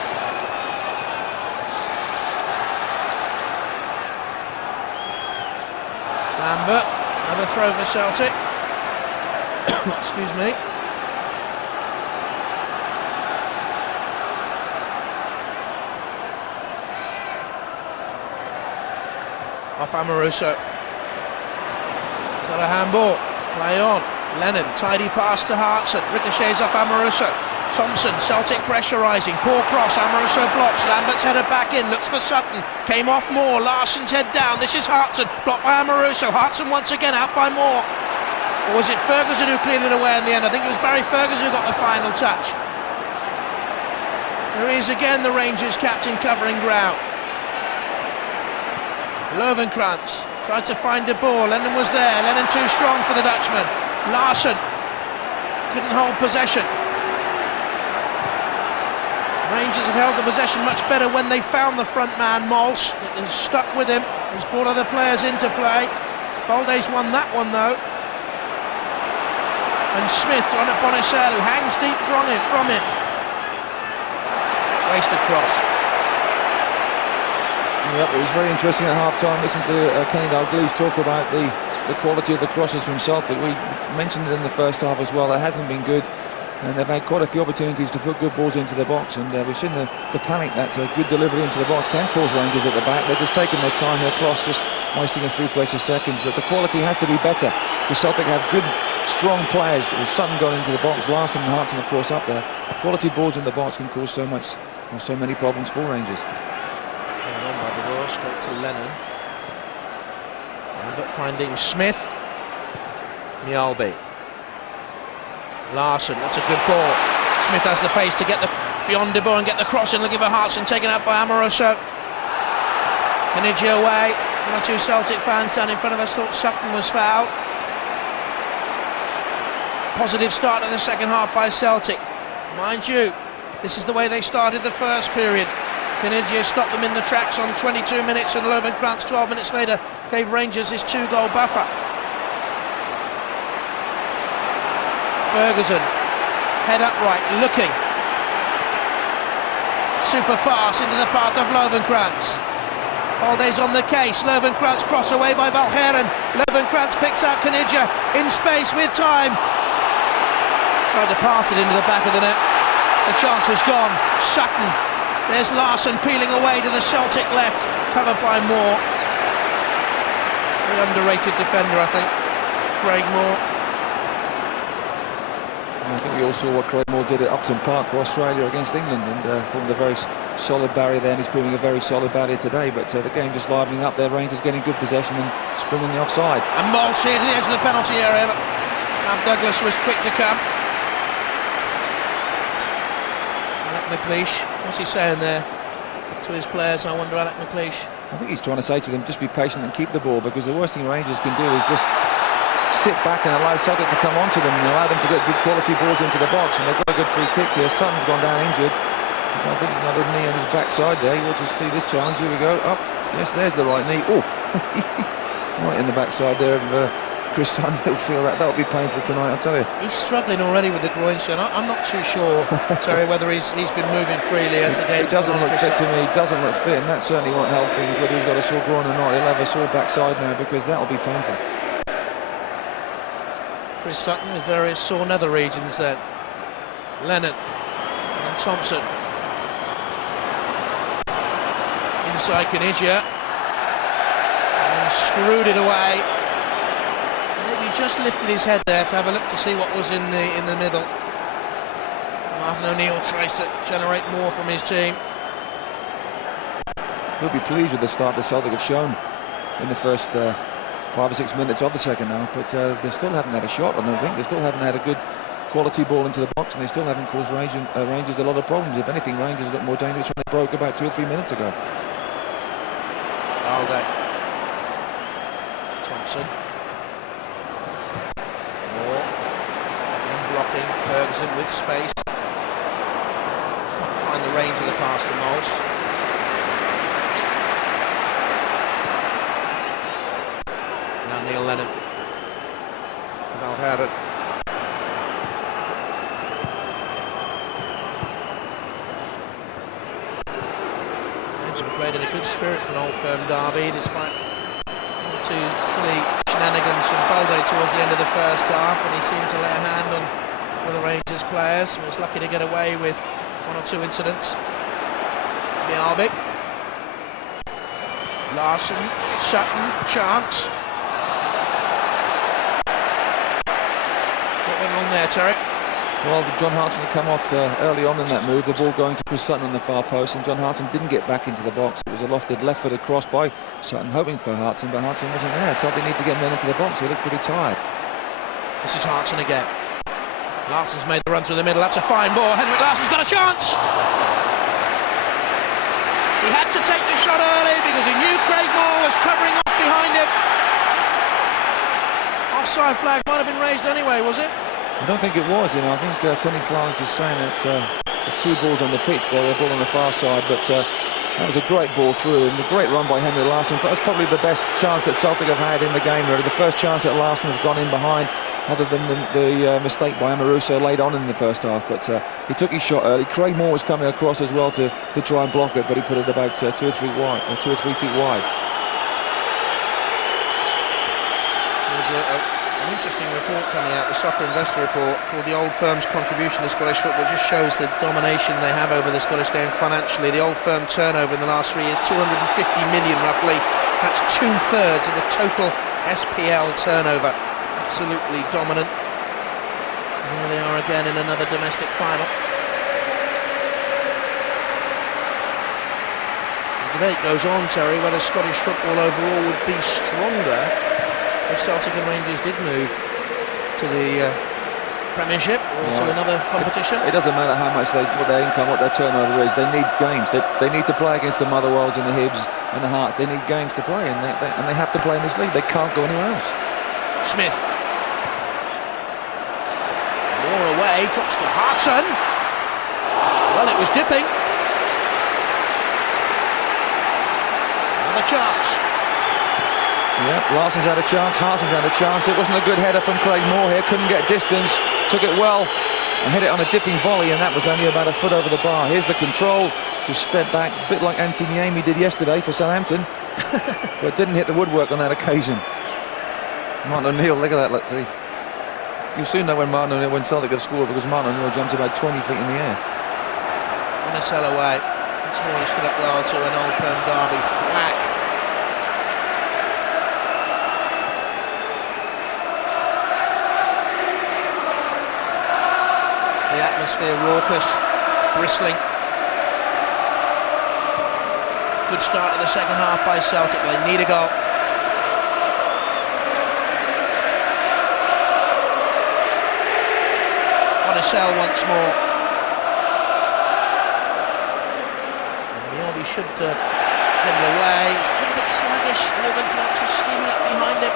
Lambert, another throw for Celtic. Excuse me. Off Amoruso. Is that a handball? Play on. Lennon, tidy pass to Hartson. Ricochets off Amoruso. Thompson, Celtic pressurising. Poor cross, Amoruso blocks. Lambert's headed back in, looks for Sutton. Came off Moore, Larsson's head down. This is Hartson, blocked by Amoruso. Hartson once again out by Moore. Or was it Ferguson who cleared it away in the end? I think it was Barry Ferguson who got the final touch. There he is again, the Rangers captain covering ground. Löwenkrantz tried to find a ball. Lennon was there. Lennon too strong for the Dutchman. Larsson couldn't hold possession. Rangers have held the possession much better when they found the front man, Maltz. It has stuck with him. He's brought other players into play. Balde's won that one though. And Smith on at Bonicella, who hangs deep from him. Wasted cross. Yep, it was very interesting at half-time. Listen to Kenny Dalglish talk about the quality of the crosses from Celtic. We mentioned it in the first half as well. It hasn't been good. And they've had quite a few opportunities to put good balls into the box, and we've seen the panic that a good delivery into the box can cause Rangers at the back. They're just taking their time, their cross, just wasting a few precious seconds. But the quality has to be better, because Celtic have good, strong players. With Sutton gone into the box, Larson and Hartson, of course, up there. Quality balls in the box can cause so many problems for Rangers. On by the ball, straight to Lennon. But finding Smith. Mjällby. Larson, that's a good ball. Smith has the pace to get beyond De Boer and get the cross in. Looking for Hartson, taken out by Amoroso. Kanigia away. One or two Celtic fans down in front of us thought Sutton was fouled. Positive start in the second half by Celtic. Mind you, this is the way they started the first period. Kanigia stopped them in the tracks on 22 minutes, and Löwenkrantz 12 minutes later gave Rangers his 2-goal buffer. Ferguson, head upright, looking. Super pass into the path of Löwenkrantz. Holday's on the case. Löwenkrantz cross away by Valcheren. Löwenkrantz picks out Kanigia in space with time. Tried to pass it into the back of the net. The chance was gone. Sutton. There's Larson peeling away to the Celtic left, covered by Moore. Very underrated defender, I think. Craig Moore. I think we all saw what Craig Moore did at Upton Park for Australia against England, and formed a very solid barrier there, and he's proving a very solid barrier today. But the game just livening up there. Rangers getting good possession and springing the offside. And Moles here to the edge of the penalty area, but Douglas was quick to come. Alec McLeish, what's he saying there to his players? I wonder, Alec McLeish. I think he's trying to say to them, just be patient and keep the ball, because the worst thing Rangers can do is just sit back and allow Celtic to come onto them and allow them to get good quality balls into the box. And they've got a good free kick here. Sutton's gone down injured. I think he's got a knee on his backside there. You want to see this challenge. Here we go. Up. Yes, there's the right knee. Oh, right in the backside there of Chris Sutton. He'll feel that. That'll be painful tonight, I'll tell you. He's struggling already with the groin strain. I'm not too sure, Terry, whether he's been moving freely as the game. It doesn't look fit to me. It doesn't look fit, and that certainly won't help things. Whether he's got a sore groin or not, he'll have a sore backside now, because that'll be painful. Chris Sutton with various sore nether regions then. Lennon and Thompson. Inside Kanigia. And screwed it away. Maybe just lifted his head there to have a look to see what was in the middle. Martin O'Neill tries to generate more from his team. He'll be pleased with the start the Celtic have shown in the first 5 or 6 minutes of the second half, but they still haven't had a shot, I don't think. They still haven't had a good quality ball into the box, and they still haven't caused Rangers a lot of problems. If anything, Rangers look more dangerous when they broke about 2 or 3 minutes ago. Alday. Thompson. Moore. Again blocking. Ferguson with space. Can't find the range of the pass to Moles. Neil Lennon to Valcheren. Benson played in a good spirit for an Old Firm derby, despite 2 silly shenanigans from Balde towards the end of the first half, and he seemed to lay a hand on one of the Rangers players and was lucky to get away with 1 or 2 incidents. Mjällby. Larson, Sutton, chance. What went wrong there, Terry? Well, John Hartson had come off early on in that move, the ball going to Chris Sutton on the far post, and John Hartson didn't get back into the box. It was a lofted left-footed cross by Sutton, hoping for Hartson, but Hartson wasn't there, so they need to get men into the box. He looked pretty tired. This is Hartson again. Larson's made the run through the middle. That's a fine ball. Henrik Larsson's got a chance! He had to take the shot early because he knew Craig Moore was covering up behind him. Offside flag might have been raised anyway, was it? I don't think it was, you know. I think Kenny Clarence is saying that there's 2 balls on the pitch there, a ball on the far side, but that was a great ball through and a great run by Henrik Larsson. But that's probably the best chance that Celtic have had in the game, really. The first chance that Larsson has gone in behind, other than the mistake by Amoroso late on in the first half. But he took his shot early. Craig Moore was coming across as well to try and block it, but he put it about 2 or 3 feet wide. There's a An interesting report coming out, the Soccer Investor report, called The Old Firm's Contribution to Scottish Football. Just shows the domination they have over the Scottish game financially. The Old Firm turnover in the last 3 years, 250 million roughly. That's 2/3 of the total SPL turnover. Absolutely dominant. And here they are again in another domestic final. The debate goes on, Terry, whether Scottish football overall would be stronger if Celtic and Rangers did move to the Premiership or to another competition. It doesn't matter how much what their income, what their turnover is. They need games. They need to play against the Motherwells and the Hibs and the Hearts. They need games to play, and they have to play in this league. They can't go anywhere else. Smith. More away, drops to Hartson. Well, it was dipping. Another chance. Yeah, Larson's had a chance, Hartson's had a chance. It wasn't a good header from Craig Moore here, couldn't get distance, took it well and hit it on a dipping volley, and that was only about a foot over the bar. Here's the control, just step back, a bit like Anthony Niemi did yesterday for Southampton, but didn't hit the woodwork on that occasion. Martin O'Neill, look at that, let's see. You'll soon know when when Celtic have scored, because Martin O'Neill jumps about 20 feet in the air. Donegal away. Once more he stood up well to an Old Firm derby thwack. The atmosphere raucous, bristling. Good start to the second half by Celtic, but they need a goal. Donegal once more. He should get it away. He's a little bit sluggish. Logan Knotts was steaming up behind him.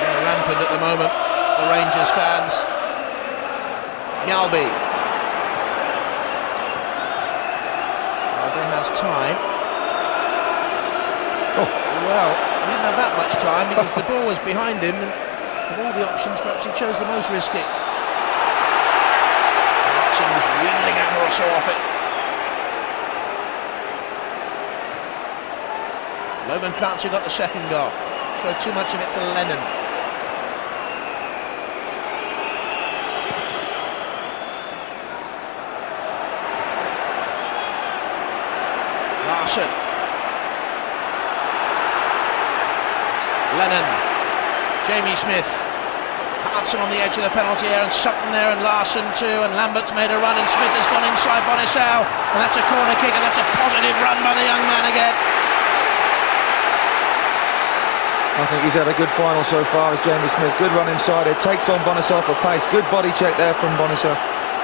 They're rampant at the moment, the Rangers fans. Yalby. Yalby has time. Oh. Well, he didn't have that much time because the ball was behind him, and of all the options, perhaps he chose the most risky. Watson was wheeling Amoroso off it. Logan Clancy got the second goal. Showed too much of it to Lennon. Larson. Lennon, Jamie Smith, Hartson on the edge of the penalty area, and Sutton there, and Larson too, and Lambert's made a run, and Smith has gone inside Bonisau, and that's a corner kick, and that's a positive run by the young man again. I think he's had a good final so far as Jamie Smith. Good run inside, it takes on Bonisau for pace. Good body check there from Bonisau,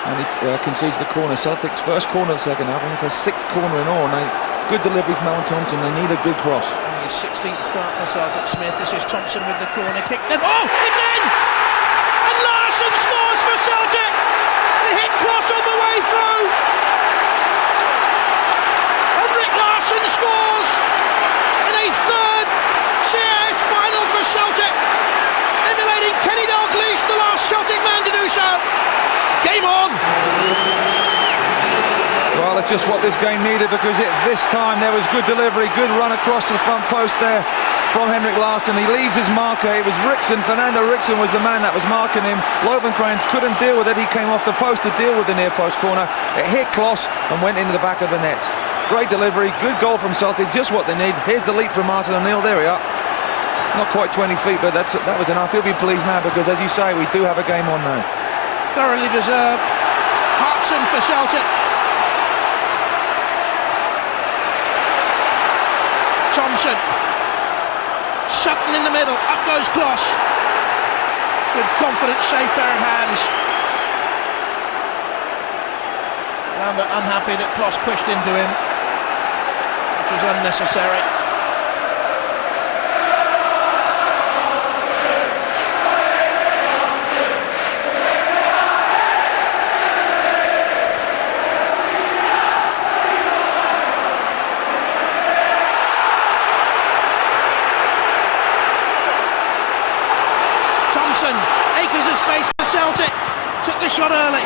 and he concedes the corner. Celtic's first corner of the second half, and it's a 6th corner in all. Good delivery from Alan Thompson. They need a good cross. His 16th start for Celtic. Smith. This is Thompson with the corner kick. Then, oh, it's in! And Larson scores for Celtic! The hit cross on the way through! And Rick Larson scores in a 3rd CIS final for Celtic, emulating Kenny Dalglish, the last Celtic man to do so. Game on! Well, it's just what this game needed, because this time there was good delivery, good run across the front post there from Henrik Larsson. He leaves his marker. It was Rickson. Fernando Rickson was the man that was marking him. Lovenkrands couldn't deal with it. He came off the post to deal with the near post corner. It hit Kloss and went into the back of the net. Great delivery, good goal from Celtic, just what they need. Here's the leap from Martin O'Neill. There we are. Not quite 20 feet, but that was enough. He'll be pleased now, because, as you say, we do have a game on now. Thoroughly deserved. Hartson for Celtic. Thompson. Sutton in the middle. Up goes Kloss. Good, confident, safe pair of hands. Lambert unhappy that Kloss pushed into him, which was unnecessary. Acres of space for Celtic. Took the shot early.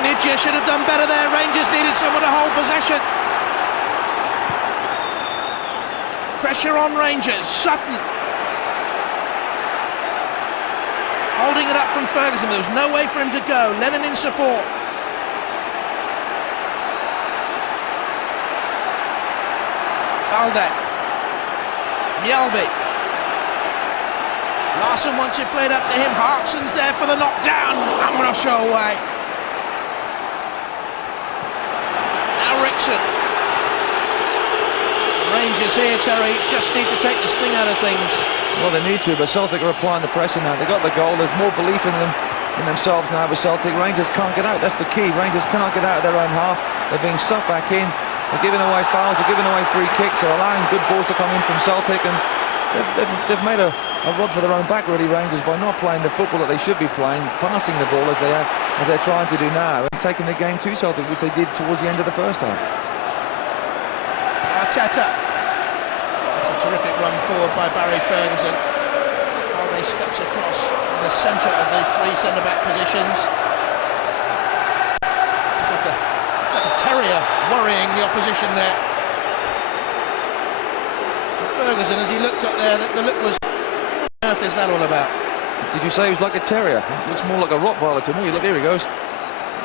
Knidge should have done better there. Rangers needed someone to hold possession. Pressure on Rangers. Sutton holding it up from Ferguson. There was no way for him to go. Lennon in support. Balde. Mjällby. Larsson wants it played up to him. Hartson's there for the knockdown. Amrosho away. Now Rickson. Rangers here, Terry, just need to take the sting out of things. Well, they need to, but Celtic are applying the pressure now. They got the goal. There's more belief in them, in themselves now with Celtic. Rangers can't get out. That's the key. Rangers cannot get out of their own half. They're being sucked back in. They're giving away fouls. They're giving away free kicks. They're allowing good balls to come in from Celtic, and they've made a rod for their own back, really, Rangers, by not playing the football that they should be playing, passing the ball as they're trying to do now, and taking the game to Celtic, which they did towards the end of the first half. Arteta. That's a terrific run forward by Barry Ferguson. Balde steps across in the centre of the three centre-back positions. It's like a terrier worrying the opposition there. Ferguson, as he looked up there, the look was, what on earth is that all about? Did you say he was like a terrier? It looks more like a Rottweiler to me. Look, here he goes.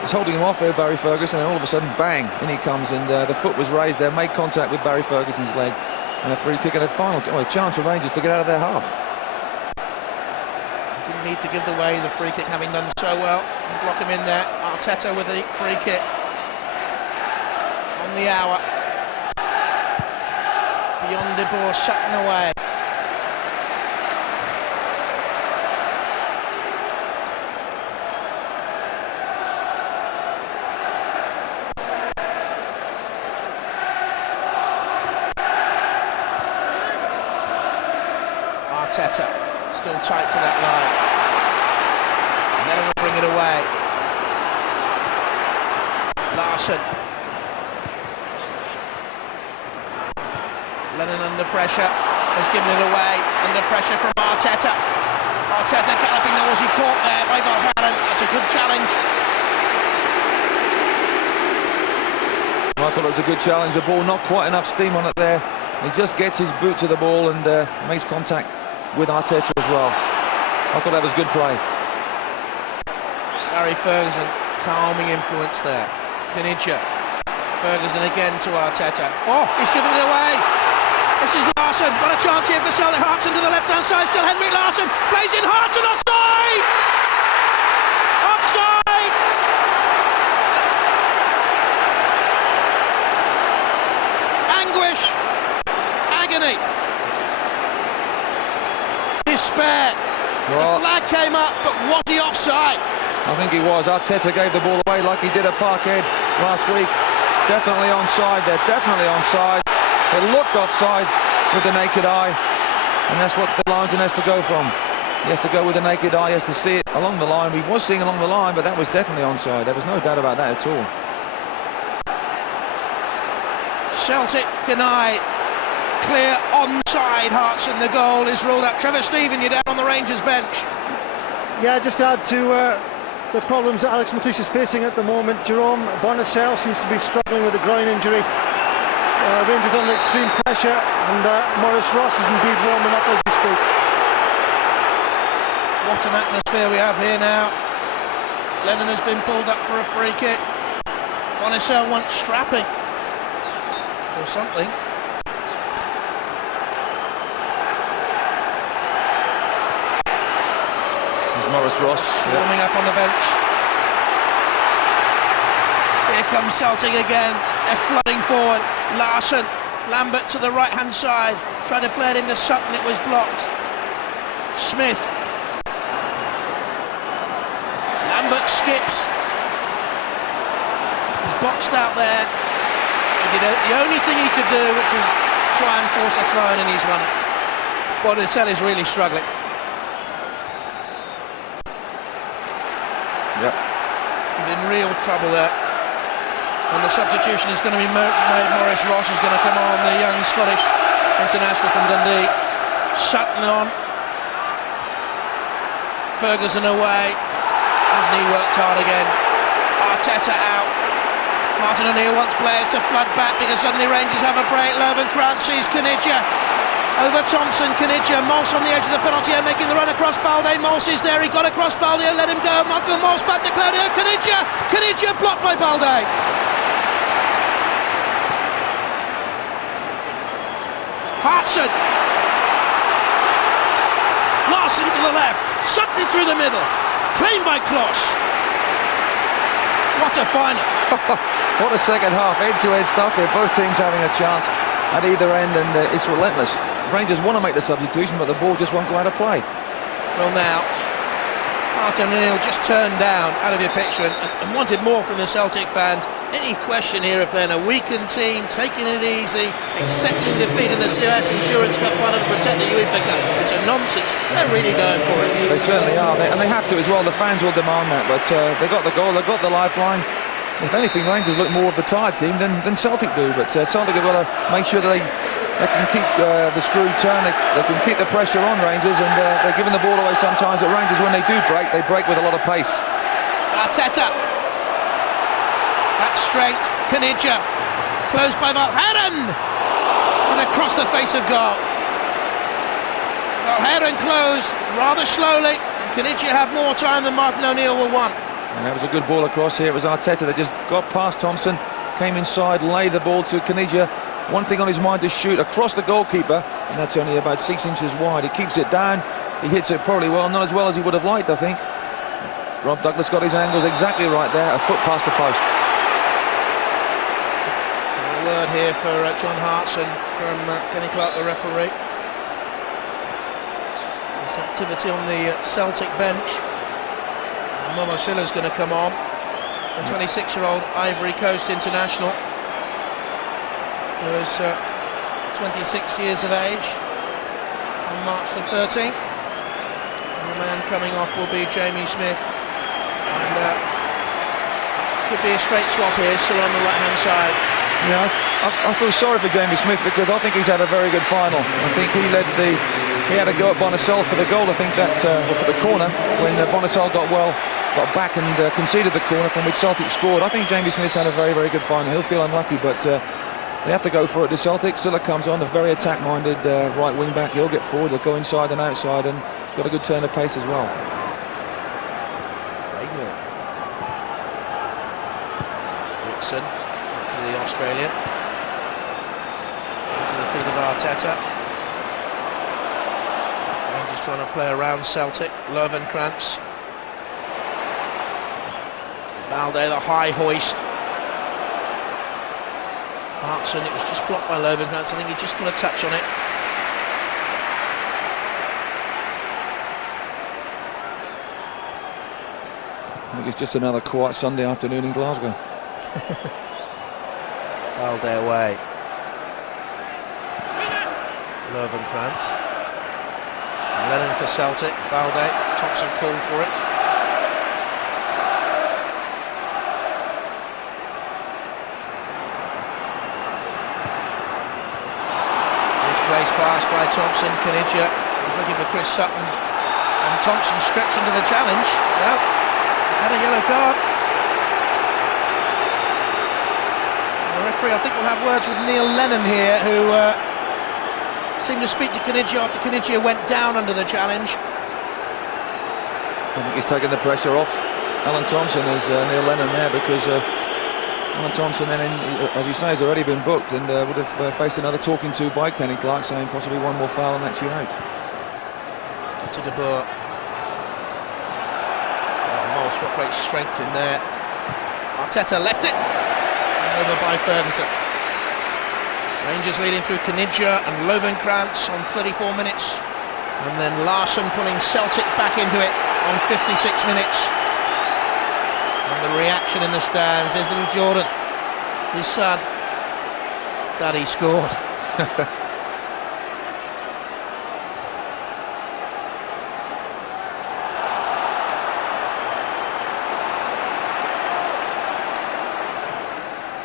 He's holding him off there, Barry Ferguson, and all of a sudden, bang, in he comes, and the foot was raised there, made contact with Barry Ferguson's leg, and a free kick and a chance for Rangers to get out of their half. Didn't need to give away the free kick, having done so well. Block him in there. Arteta with the free kick. On the hour. Beyond De Boer, Sutton away. Arteta still tight to that line. Lennon will bring it away. Larsson. Lennon under pressure, has given it away. Under pressure from Arteta. Arteta galloping there. Was he caught there by Valharan? That's a good challenge. Well, I thought it was a good challenge. The ball, not quite enough steam on it there. He just gets his boot to the ball and makes contact with Arteta as well. I thought that was good play. Barry Ferguson, calming influence there. Knidge. Ferguson again to Arteta. Oh, he's given it away. This is Larsson. Got a chance here for Celtic. Hartson to the left-hand side. Still Henrik Larsson. Plays in Hartson. Offside! Offside! Anguish. Agony. Despair. Well, the flag came up, but was he offside? I think he was. Arteta gave the ball away like he did at Parkhead last week. Definitely onside. They're definitely onside. It looked offside with the naked eye, and that's what the linesman has to go from. He has to go with the naked eye. He has to see it along the line. We was seeing along the line, but that was definitely onside. There was no doubt about that at all. Celtic denied. Clear onside. Hartson, the goal is ruled out. Trevor Stephen, you're down on the Rangers bench. Yeah, just to add to the problems that Alex McLeish is facing at the moment. Jerome Bonacel seems to be struggling with a groin injury. Rangers under extreme pressure, and Maurice Ross is indeed warming up as we speak. What an atmosphere we have here now. Lennon has been pulled up for a free kick. Bonacel wants strapping or something. Maurice Ross warming up on the bench. Here comes Celtic again. They're flooding forward. Larsson, Lambert to the right-hand side. Tried to play it into Sutton. It was blocked. Smith. Lambert skips. He's boxed out there. He did the only thing he could do, which was try and force a throw in, and he's won it. Bonacel is really struggling. Yep. He's in real trouble there. And the substitution is going to be made. Maurice Ross is going to come on, the young Scottish international from Dundee. Sutton on. Ferguson away. His knee worked hard again. Arteta out. Martin O'Neill wants players to flood back because suddenly Rangers have a break. Lovenkrantz sees Knidja. Over Thompson, Knidja, Moss on the edge of the penalty area, making the run across Balde. Moss is there, he got across Balde, let him go. Michael Moss back to Claudio Knidja blocked by Balde. Hartson. Larson to the left, Sutton through the middle, claimed by Kloss. What a final. What a second half, end-to-end stuff here. Both teams having a chance at either end, and it's relentless. Rangers want to make the substitution, but the ball just won't go out of play. Well, now Martin O'Neill just turned down out of your picture and wanted more from the Celtic fans. Any question here of playing a weakened team, taking it easy, accepting defeat in the CS Insurance Cup final to protect the UEFA Cup? It's a nonsense. They're really going for it. They certainly are, and they have to as well. The fans will demand that, but they got the goal, they got the lifeline. If anything, Rangers look more of the tired team than Celtic do, but Celtic have got to make sure that they can keep the screw turned, they can keep the pressure on Rangers, and they're giving the ball away sometimes. But Rangers, when they do break, they break with a lot of pace. Arteta. That strength, Knidja. Closed by Valheeren. And across the face of goal. Valheeren closed rather slowly, and Knidja have more time than Martin O'Neill will want. And that was a good ball across here. It was Arteta that just got past Thompson, came inside, laid the ball to Knidja. One thing on his mind to shoot across the goalkeeper, and that's only about 6 inches wide. He keeps it down, he hits it probably well, not as well as he would have liked, I think. Rob Douglas got his angles exactly right there, a foot past the post. A word here for John Hartson from Kenny Clark, the referee. There's activity on the Celtic bench. Momo Silla's going to come on, the 26-year-old Ivory Coast international, who is 26 years of age on March the 13th. And the man coming off will be Jamie Smith, and could be a straight swap here, still on the right-hand side. Yeah, I feel sorry for Jamie Smith because I think he's had a very good final. I think he had a go at Bonasol for the goal, I think that, or for the corner, when Bonasol got back and conceded the corner from which Celtic scored. I think Jamie Smith's had a very, very good final. He'll feel unlucky, but they have to go for it. The Celtic, Silla comes on, a very attack-minded right wing-back. He'll get forward, he'll go inside and outside, and he's got a good turn of pace as well. Dixon to the Australian, into the feet of Arteta. Rangers trying to play around Celtic. Lovenkrantz. Balde, the high hoist. Hartson, it was just blocked by Lovenkrantz. I think he just got a touch on it. I think it's just another quiet Sunday afternoon in Glasgow. Balde away. Lovenkrantz. Lennon for Celtic. Balde. Thompson called for it. Misplaced pass by Thompson. Knidja was looking for Chris Sutton, and Thompson stretched into the challenge. Well, he's had a yellow card. The referee, I think, will have words with Neil Lennon here, who seemed to speak to Knidja after Knidja went down under the challenge. I think he's taken the pressure off Alan Thompson as Neil Lennon there, because Alan Thompson, then, as you say, has already been booked and would have faced another talking to by Kenny Clark, saying possibly one more foul and that's you out. To De Boer. Moss, what great strength in there. Arteta left it. Over by Ferguson. Rangers leading through Knidja and Lovenkrantz on 34 minutes. And then Larson pulling Celtic back into it on 56 minutes. And the reaction in the stands. There's little Jordan, his son. Daddy scored.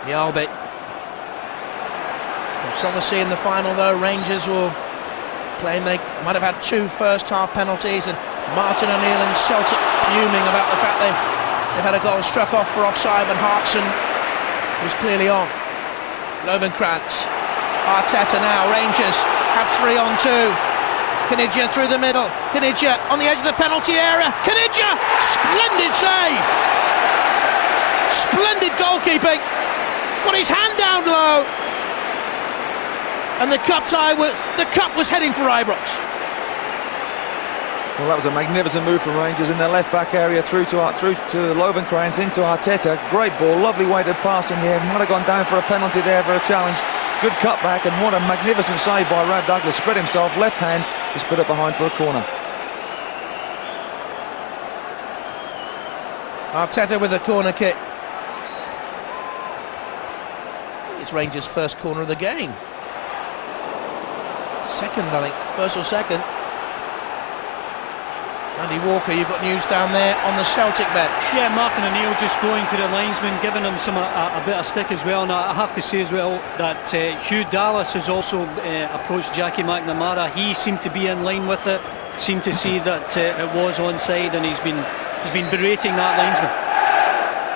Yalbit. Controversy in the final though. Rangers will claim they might have had 2 first-half penalties, and Martin O'Neill and Celtic fuming about the fact they They've had a goal struck off for offside, but Hartson was clearly on. Lovenkrantz, Arteta now, Rangers have 3-on-2. Kanidja through the middle, Kanidja on the edge of the penalty area, Kanidja, splendid save! Splendid goalkeeping, got his hand down low, and the cup was heading for Ibrox. Well, that was a magnificent move from Rangers in their left-back area through to Lovenkrantz into Arteta. Great ball, lovely weighted pass in the air. Might have gone down for a penalty there for a challenge. Good cutback, and what a magnificent save by Rab Douglas. Spread himself, left hand, just put it behind for a corner. Arteta with a corner kick. It's Rangers' first corner of the game. Second, I think. First or second. Andy Walker, you've got news down there on the Celtic bench. Yeah, Martin O'Neill just going to the linesman, giving him a bit of stick as well. And I have to say as well that Hugh Dallas has also approached Jackie McNamara. He seemed to be in line with it, seemed to see that it was onside, and he's been berating that linesman.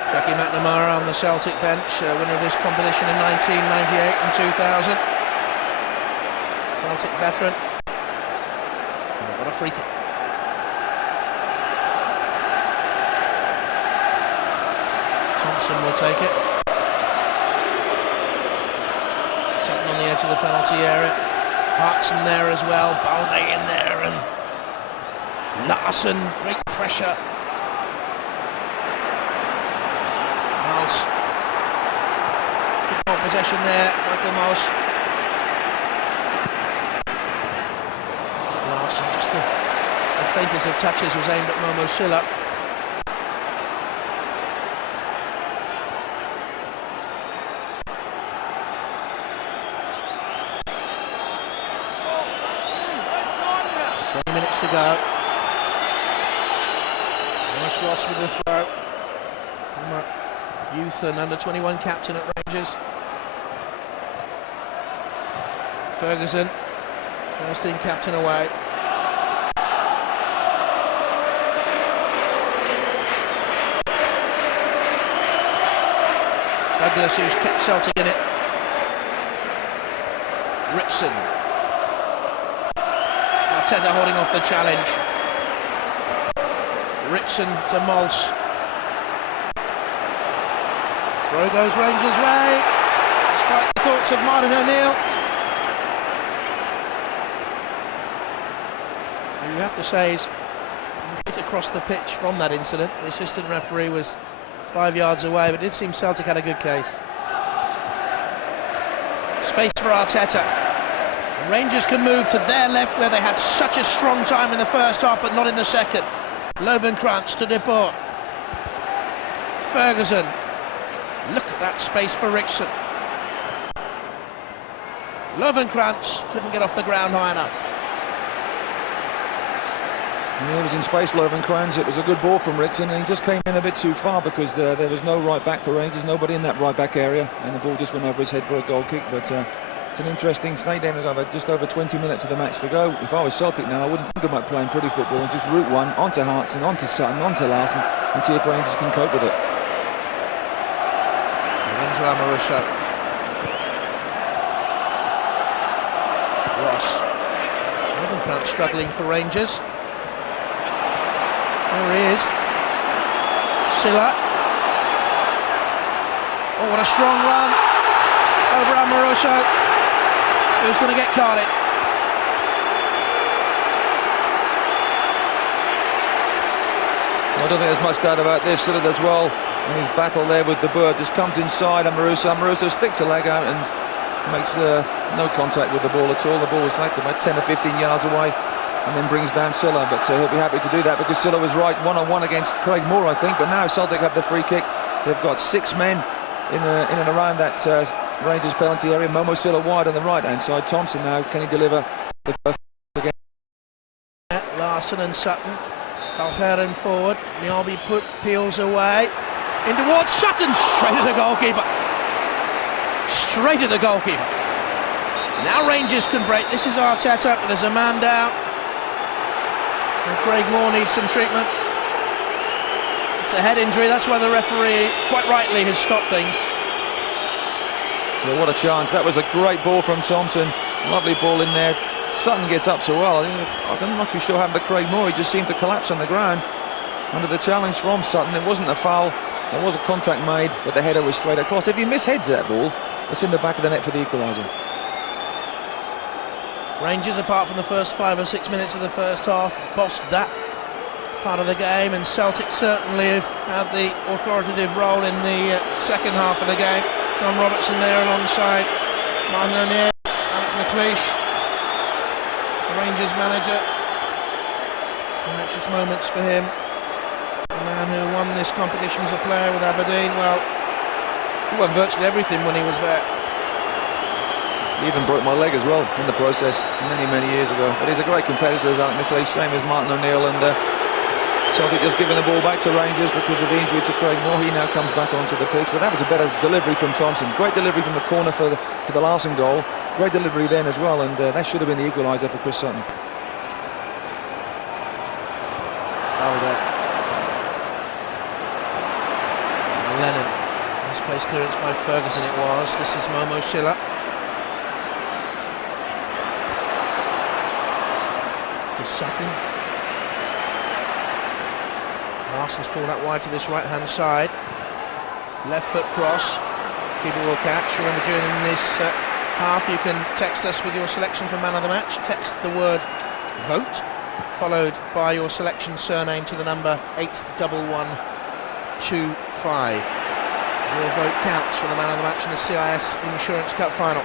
Jackie McNamara on the Celtic bench, winner of this competition in 1998 and 2000. Celtic veteran. And they've got a free kick. Thompson will take it. Sutton on the edge of the penalty area. Hartson there as well. Balde in there, and Larson, great pressure. Miles. Good ball possession there. Michael Miles. Larson, just the faintest of touches was aimed at Momo Silla. Minutes to go. Ross with the throw. Youth and under-21 captain at Rangers. Ferguson, first team captain away. Douglas, who's kept Celtic in it. Rickson. Arteta holding off the challenge. Rickson to Mols. Throw goes Rangers' way, despite the thoughts of Martin O'Neill. What you have to say is, hit across the pitch from that incident. The assistant referee was 5 yards away, but it did seem Celtic had a good case. Space for Arteta. Rangers can move to their left, where they had such a strong time in the first half, but not in the second. Lovenkrantz to Deport. Ferguson. Look at that space for Rickson. Lovenkrantz couldn't get off the ground high enough. Yeah, he was in space, Lovenkrantz. It was a good ball from Rickson, and he just came in a bit too far because there was no right back for Rangers, nobody in that right back area, and the ball just went over his head for a goal kick. But it's an interesting snake game. We've got just over 20 minutes of the match to go. If I was Celtic now, I wouldn't think about playing pretty football and just route one onto Hartson, onto Sutton, onto Larson, and see if Rangers can cope with it. Into Amaruso. Ross. Lovenkrantz struggling for Rangers. There he is. Silla. Oh, what a strong run over Amaruso. Who's going to get carded? I don't think there's much doubt about this. Silla does well in his battle there with the bird. Just comes inside Amaruso. Amaruso sticks a leg out and makes no contact with the ball at all. The ball was like about 10 or 15 yards away, and then brings down Silla. But he'll be happy to do that because Silla was right one-on-one against Craig Moore, I think. But now Celtic have the free kick. They've got 6 men in and around that Rangers penalty area. Momo Silla wide on the right-hand side. Thompson now, can he deliver the perfect again? Larson and Sutton. Calheron forward. Nialbi peels away. In towards Sutton. Straight at the goalkeeper. Straight at the goalkeeper. Now Rangers can break. This is Arteta, but there's a man down. And Craig Moore needs some treatment. It's a head injury, that's why the referee, quite rightly, has stopped things. So what a chance. That was a great ball from Thompson. Lovely ball in there. Sutton gets up so well. I'm not too sure what happened to Craig Moore. He just seemed to collapse on the ground under the challenge from Sutton. It wasn't a foul. There was a contact made, but the header was straight across. If he misheads that ball, it's in the back of the net for the equaliser. Rangers, apart from the first 5 or 6 minutes of the first half, bossed that part of the game, and Celtic certainly have had the authoritative role in the second half of the game. John Robertson there alongside Martin O'Neill, Alex McLeish, the Rangers manager. Anxious moments for him. The man who won this competition as a player with Aberdeen. Well, he won virtually everything when he was there. He even broke my leg as well in the process many years ago. But he's a great competitor, Alex McLeish, same as Martin O'Neill, and Celtic just giving the ball back to Rangers because of the injury to Craig Moore. He now comes back onto the pitch, but that was a better delivery from Thompson. Great delivery from the corner for the Larson goal. Great delivery then as well, and that should have been the equaliser for Chris Sutton. Lennon. Nice place clearance by Ferguson it was. This is Momo Schiller. To Sutton. Larson's pulled out wide to this right-hand side. Left foot cross. Keeper will catch. Remember, during this half, you can text us with your selection for man of the match. Text the word vote, followed by your selection surname to the number 81125. Your vote counts for the man of the match in the CIS Insurance Cup final.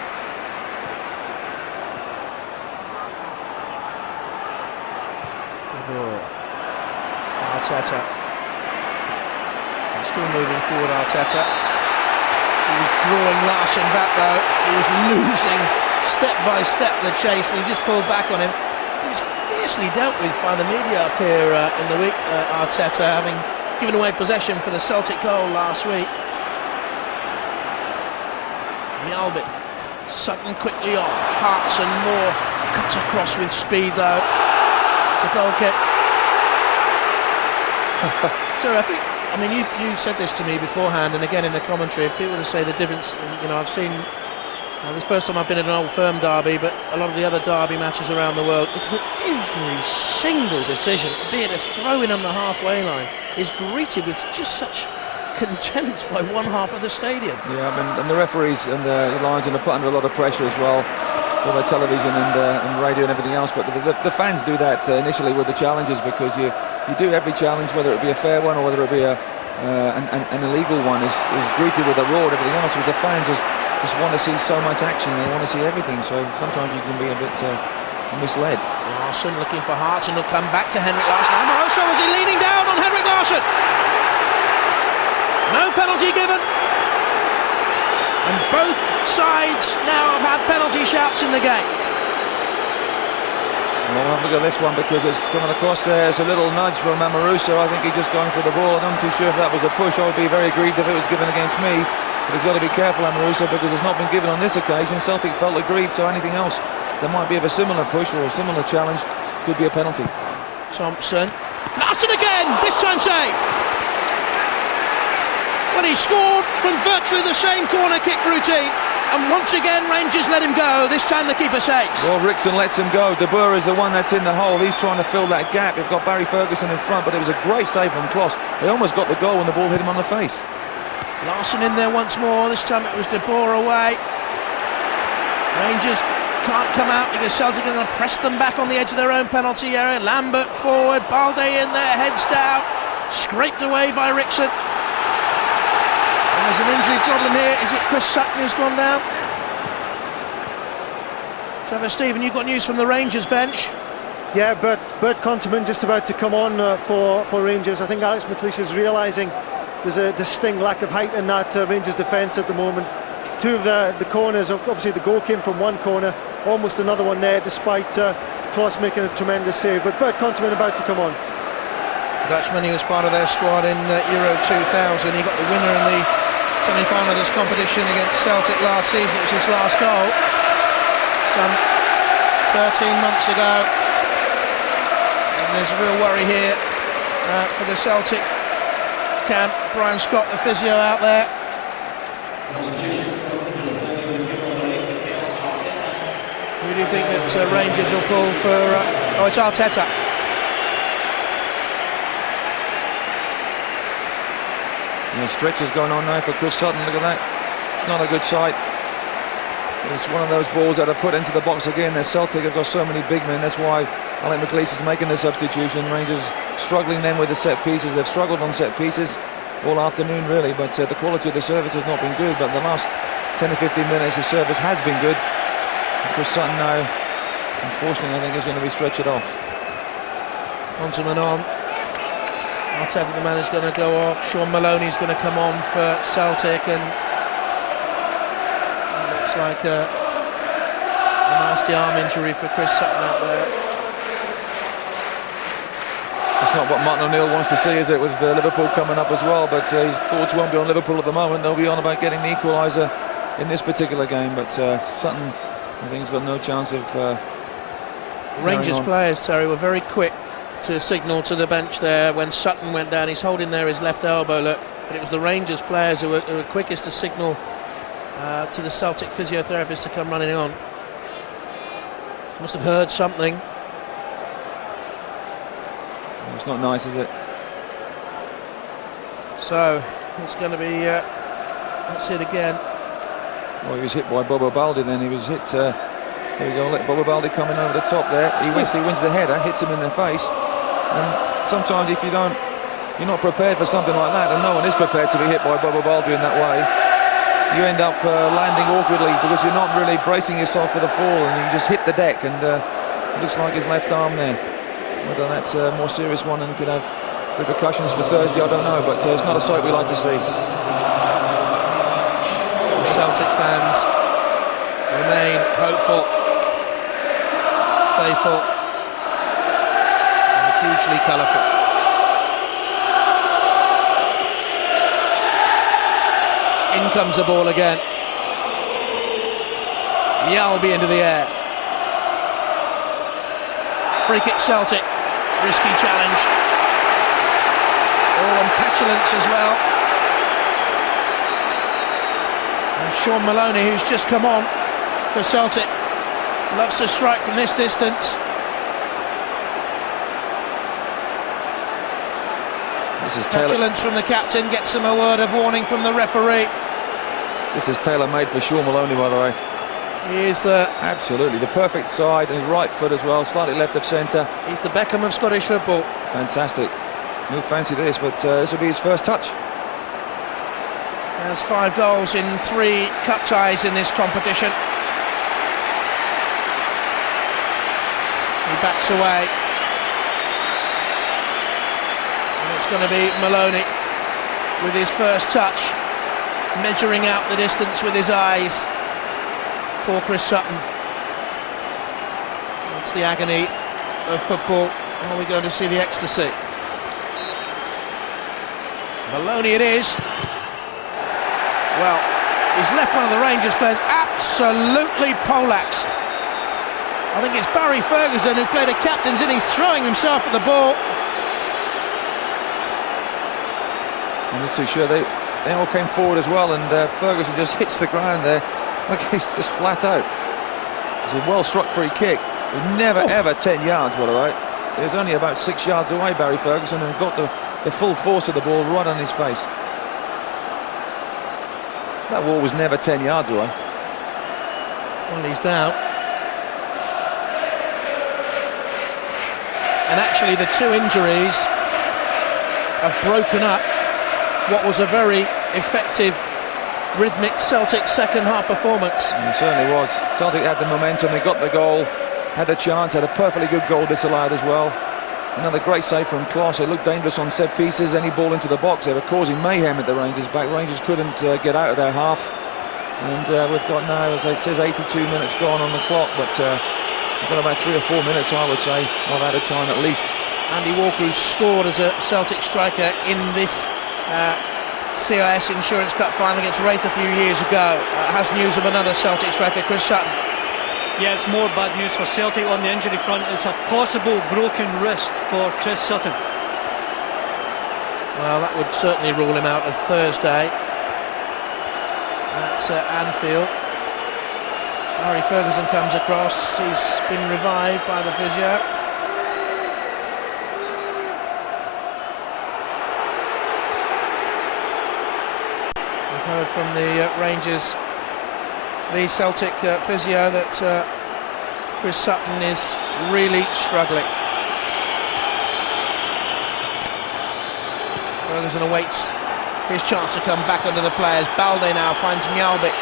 Arteta. Still moving forward, Arteta. He was drawing Larsson back though. He was losing step by step the chase, and he just pulled back on him. He was fiercely dealt with by the media up here in the week, Arteta, having given away possession for the Celtic goal last week. Mjalbik. Sutton quickly on. Hartson Moore cuts across with speed though. It's a goal kick. So I think, I mean, you said this to me beforehand, and again in the commentary, if people were to say the difference, I've seen, this first time I've been at an Old Firm derby, but a lot of the other derby matches around the world, it's that every single decision, be it a throw-in on the halfway line, is greeted with just such contempt by one half of the stadium. Yeah, and the referees and the linesmen are put under a lot of pressure as well for their television and radio and everything else, but the fans do that initially with the challenges, because you do every challenge, whether it be a fair one or whether it be an illegal one, is greeted with a roar and everything else, because the fans just want to see so much action, they want to see everything, so sometimes you can be a bit misled. Larsson looking for Hartson, will come back to Henrik Larsson. Amoroso, was he leaning down on Henrik Larsson? No penalty given. And both sides now have had penalty shouts in the game. Well, we'll have a look at this one, because it's coming across there. It's a little nudge from Amoroso. I think he's just going for the ball. I'm not too sure if that was a push. I would be very aggrieved if it was given against me. But he's got to be careful, Amoroso, because it's not been given on this occasion. Celtic felt aggrieved, so anything else that might be of a similar push or a similar challenge could be a penalty. Thompson. Larsson again! This time save! Well, he scored from virtually the same corner kick routine. And once again, Rangers let him go. This time the keeper saves. Well, Rickson lets him go. De Boer is the one that's in the hole. He's trying to fill that gap. You've got Barry Ferguson in front, but it was a great save from Kloss. They almost got the goal when the ball hit him on the face. Larsson in there once more. This time it was De Boer away. Rangers can't come out because Celtic are going to press them back on the edge of their own penalty area. Lambert forward, Balde in there, heads down. Scraped away by Rickson. There's an injury problem here. Is it Chris Sutton who's gone down? Trevor, Stephen, you've got news from the Rangers bench. Yeah, Bert Conterman just about to come on for Rangers. I think Alex McLeish is realising there's a distinct lack of height in that Rangers defence at the moment. Two of the corners, obviously the goal came from one corner, almost another one there, despite Kloss making a tremendous save. But Bert Conterman about to come on. Dutchman, he was part of their squad in Euro 2000. He got the winner in the semi-final of this competition against Celtic last season. It was his last goal some 13 months ago, and there's a real worry here for the Celtic can. Brian Scott, the physio, out there. Who do you think that Rangers will pull for? Oh, it's Arteta. And the stretcher's going on now for Chris Sutton. Look at that. It's not a good sight. It's one of those balls that are put into the box again. The Celtic have got so many big men. That's why Alec McLeish is making the substitution. Rangers struggling then with the set pieces. They've struggled on set pieces all afternoon, really. But the quality of the service has not been good. But in the last 10 to 15 minutes, the service has been good. And Chris Sutton now, unfortunately, I think is going to be stretchered off. Onto Manon. Arteta, the man, is going to go off. Sean Maloney's going to come on for Celtic, and it looks like a nasty arm injury for Chris Sutton out there. It's not what Martin O'Neill wants to see, is it, with Liverpool coming up as well, but his thoughts won't be on Liverpool at the moment. They'll be on about getting the equaliser in this particular game, but Sutton, I think, has got no chance of Rangers players, Terry, were very quick to signal to the bench there when Sutton went down. He's holding there his left elbow, look, but it was the Rangers players who were quickest to signal to the Celtic physiotherapist to come running on. Must have heard something. It's not nice, is it? So it's going to be let's see it again. Well, he was hit by Bobo Baldi then. He was hit, here we go, let Bobo Baldi coming over the top there. He wins the header, hits him in the face. And sometimes if you're not prepared for something like that, and no one is prepared to be hit by Bobo Baldi in that way, you end up landing awkwardly because you're not really bracing yourself for the fall, and you just hit the deck, and it looks like his left arm there. Whether that's a more serious one and could have repercussions for Thursday, I don't know, but it's not a sight we like to see. Celtic fans remain hopeful, faithful, and hugely colourful. In comes the ball again. Mjällby into the air. Free kick Celtic. Risky challenge. Oh, and petulance as well. And Sean Maloney, who's just come on for Celtic, loves to strike from this distance. This is Petulance from the captain, gets him a word of warning from the referee. This is tailor-made for Sean Maloney, by the way. He is absolutely the perfect side, and his right foot as well, slightly left of centre. He's the Beckham of Scottish football. Fantastic. He'll fancy this, but this will be his first touch. He has 5 goals in 3 cup ties in this competition. He backs away. And it's going to be Maloney with his first touch, measuring out the distance with his eyes. Poor Chris Sutton. That's the agony of football. Are we going to see the ecstasy? Maloney it is. Well, he's left one of the Rangers players absolutely poleaxed. I think it's Barry Ferguson who played a captain's in. He's throwing himself at the ball. I'm not too sure. They all came forward as well, and Ferguson just hits the ground there. Look, he's just flat out. It's a well-struck free kick. Never, ever 10 yards, by the way. He was only about 6 yards away, Barry Ferguson, and got the full force of the ball right on his face. That wall was never 10 yards away. Well, he's down. And actually, the 2 injuries have broken up what was a very effective, rhythmic Celtic second-half performance. It certainly was. Celtic had the momentum, they got the goal, had the chance, had a perfectly good goal disallowed as well. Another great save from Kloss. They looked dangerous on set pieces, any ball into the box. They were causing mayhem at the Rangers back. Rangers couldn't get out of their half. And we've got now, as it says, 82 minutes gone on the clock, but we've got about 3 or 4 minutes, I would say, of added time at least. Andy Walker, who scored as a Celtic striker in this CIS Insurance Cup final against Wraith a few years ago, has news of another Celtic striker, Chris Sutton. Yeah, it's more bad news for Celtic on the injury front. It's a possible broken wrist for Chris Sutton. Well, that would certainly rule him out of Thursday at Anfield. Harry Ferguson comes across. He's been revived by the physio. We've heard from the Rangers, the Celtic physio, that Chris Sutton is really struggling. Ferguson awaits his chance to come back under the players. Balde now finds Mjalbik.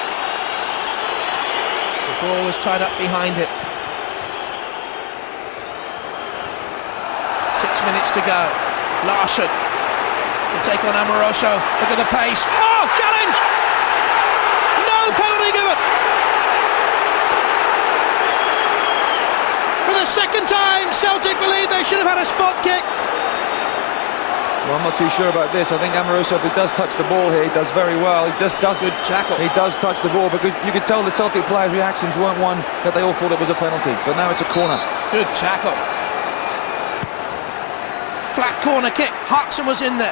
The ball was tied up behind him. 6 minutes to go. Larsson will take on Amoroso. Look at the pace. Oh, challenge! No penalty given! For the second time, Celtic believe they should have had a spot kick. Well, I'm not too sure about this. I think Amoroso, if he does touch the ball here, he does very well. He just does. Good tackle. He does touch the ball, because you could tell the Celtic players' reactions weren't one that they all thought it was a penalty. But now it's a corner. Good tackle. Flat corner kick. Hartson was in there.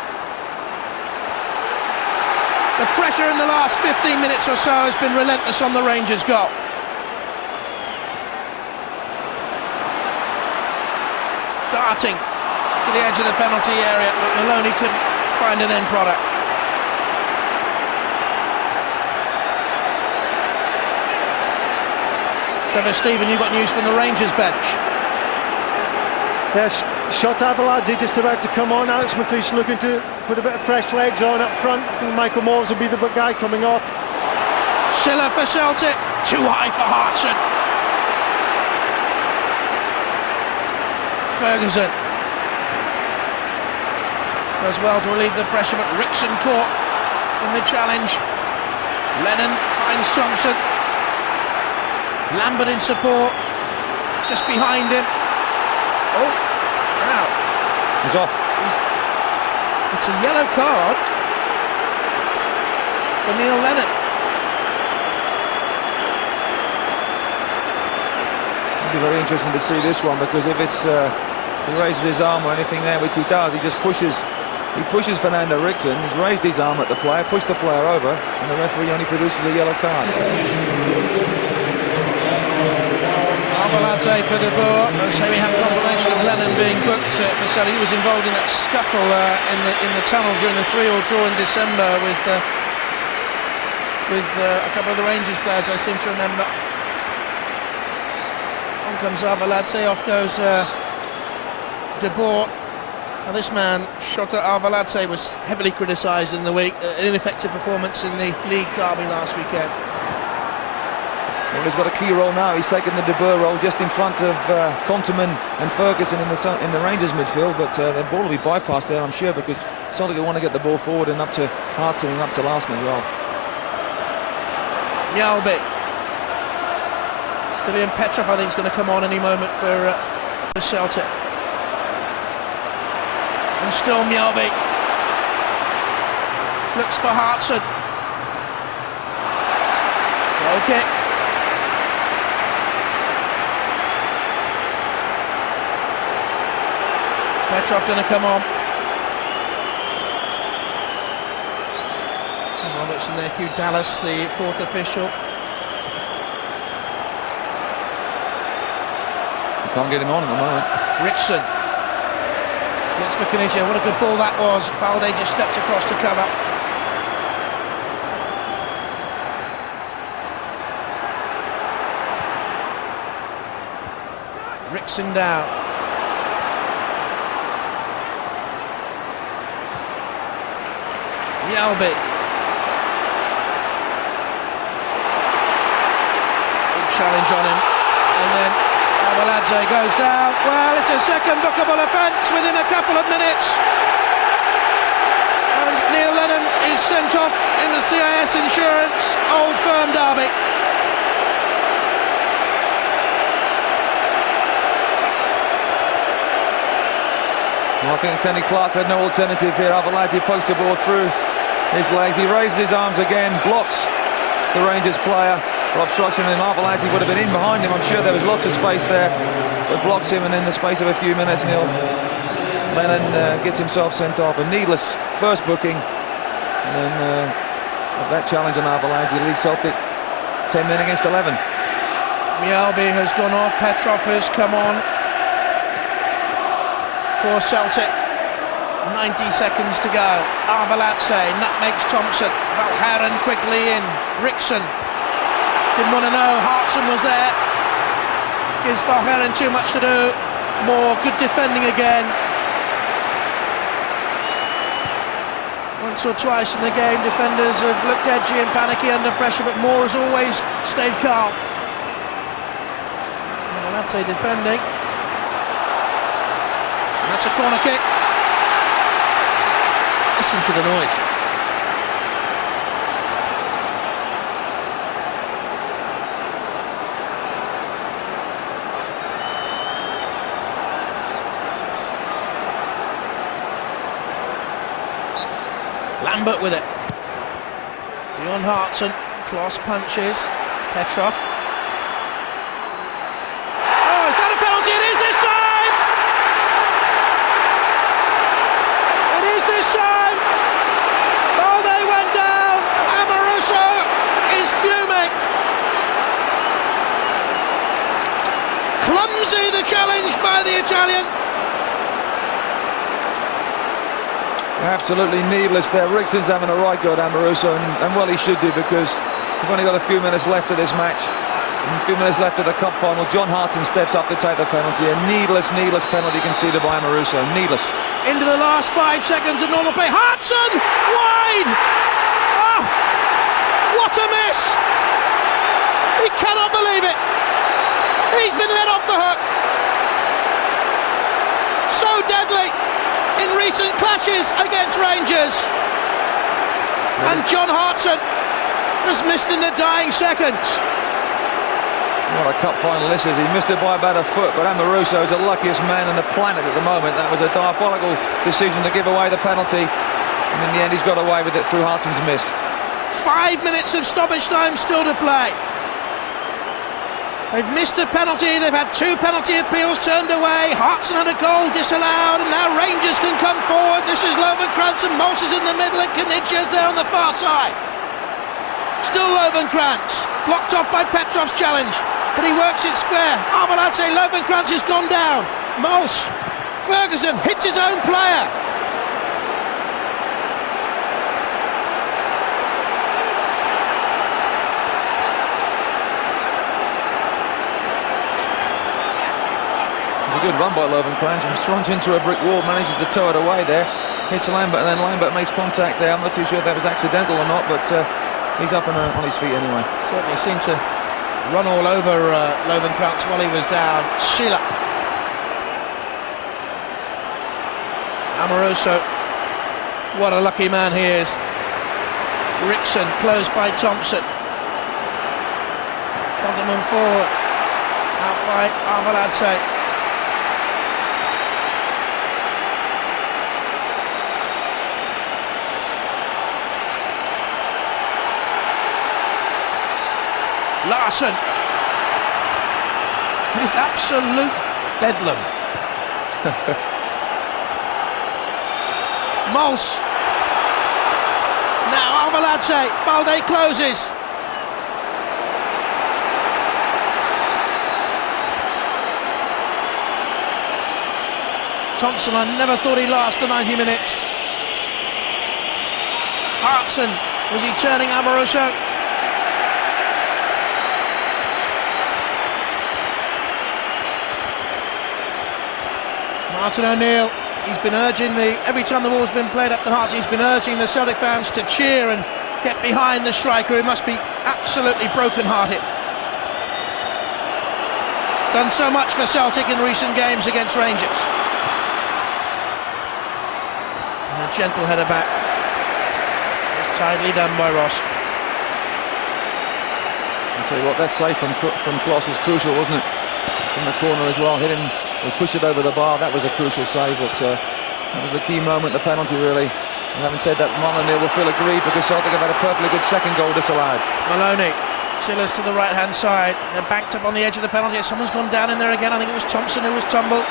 The pressure in the last 15 minutes or so has been relentless on the Rangers' goal. Darting to the edge of the penalty area, but Maloney couldn't find an end product. Trevor Stephen, you got news from the Rangers bench. Yes, Shota Arveladze just about to come on. Alex McLeish looking to put a bit of fresh legs on up front. I think Michael Moores will be the guy coming off. Schiller for Celtic, too high for Hartson. Ferguson does well to relieve the pressure, but Rickson caught in the challenge. Lennon finds Thompson. Lambert in support, just behind him. Oh, now He's off. it's a yellow card for Neil Lennon. It'll be very interesting to see this one, because if it's he raises his arm or anything there, which he does, he just pushes. He pushes Fernando Rickson. He's raised his arm at the player, pushed the player over, and the referee only produces a yellow card. Arveladze for De Boer. So we have confirmation of Lennon being booked for Celtic. He was involved in that scuffle in the tunnel during the 3-3 draw in December with a couple of the Rangers players, I seem to remember. On comes Arveladze, off goes De Boer. Now this man, Shota Arveladze, was heavily criticised in the week. An ineffective performance in the league derby last weekend. Well, he's got a key role now. He's taken the De Boer role just in front of Konteman and Ferguson in the Rangers midfield, but the ball will be bypassed there, I'm sure, because Celtic want to get the ball forward and up to Hartson and up to Larsson as well. Mjalbik. Stilian Petrov, I think, is going to come on any moment for Celtic. And still Mjalbik. Looks for Hartson. Goal kick. Petrov going to come on. Tom Robertson there, Hugh Dallas, the fourth official. You can't get him on at the moment. Rickson. Looks for Caniggia. What a good ball that was. Balde just stepped across to cover. Rickson down. Mjalbik. Big challenge on him. And then Arveladze goes down. Well, it's a second bookable offence within a couple of minutes. And Neil Lennon is sent off in the CIS Insurance Old Firm derby. Well, I think Kenny Clark had no alternative here. Arveladze pokes the ball through his legs. He raises his arms again, blocks the Rangers player for obstruction, and Arveladze would have been in behind him. I'm sure there was lots of space there, but blocks him, and in the space of a few minutes, Neil Lennon gets himself sent off. A needless first booking. And then that challenge on Avalanche, he leads Celtic 10 men against 11. Mjällby has gone off. Petrov has come on for Celtic. 90 seconds to go. Arveladze nutmegs Thompson. Valgaeren quickly in. Rickson didn't want to know. Hartson was there. Gives Valgaeren too much to do. Moore, good defending again. Once or twice in the game, defenders have looked edgy and panicky under pressure, but Moore has always stayed calm. Well, that's a defending. And that's a corner kick. Listen to the noise. Lambert with it. Bjorn Hartson, cross punches. Petrov. Oh, is that a penalty? It is this time! It is this time! Balde went down. Amoruso is fuming. Clumsy the challenge by the Italian. Absolutely needless there. Rickson's having a right go at Amoruso, and well, he should do, because we've only got a few minutes left of this match. And a few minutes left of the cup final. John Hartson steps up to take the penalty. A needless penalty conceded by Amoruso. Needless. Into the last 5 seconds of normal play. Hartson! Wide! Oh! What a miss! He cannot believe it! He's been let off the hook! So deadly in recent clashes against Rangers. And John Hartson has missed in the dying seconds. What a cup final this is. He missed it by about a foot, but Amoruso is the luckiest man on the planet at the moment. That was a diabolical decision to give away the penalty, and in the end he's got away with it through Hartson's miss. 5 minutes of stoppage time still to play. They've missed a penalty, they've had 2 penalty appeals turned away. Hartson had a goal disallowed, and now Rangers can come forward. This is Lovenkrantz, and Moss is in the middle, and Knidzier's there on the far side. Still Lovenkrantz, blocked off by Petrov's challenge, but he works it square. Arveladze, Lovenkrantz has gone down. Moss, Ferguson hits his own player. Good run by Lovenkrantz. He's runs into a brick wall, manages to tow it away there. Hits Lambert, and then Lambert makes contact there. I'm not too sure if that was accidental or not, but he's up on his feet anyway. Certainly seemed to run all over Lovenkrantz while he was down. Sheila. Amoruso. What a lucky man he is. Rickson closed by Thompson. Condamon forward. Out by Arveladze. Larsson. It's absolute bedlam. Mols. Now Arveladze. Balde closes. Thompson, I never thought he'd last the 90 minutes. Hartson. Was he turning Amoruso? Martin O'Neill, he's been urging every time the ball's been played up to Hartson, he's been urging the Celtic fans to cheer and get behind the striker, who must be absolutely broken-hearted. Done so much for Celtic in recent games against Rangers. And a gentle header back. Tidily done by Ross. I'll tell you what, that save from Kloss was crucial, wasn't it? From the corner as well, hit him. He pushed it over the bar. That was a crucial save, but that was the key moment, the penalty, really. And having said that, Martin O'Neill will feel aggrieved, because Celtic have had a perfectly good second goal disallowed. Maloney, Silas to the right-hand side. They're banked up on the edge of the penalty. Someone's gone down in there again. I think it was Thompson who was tumbled.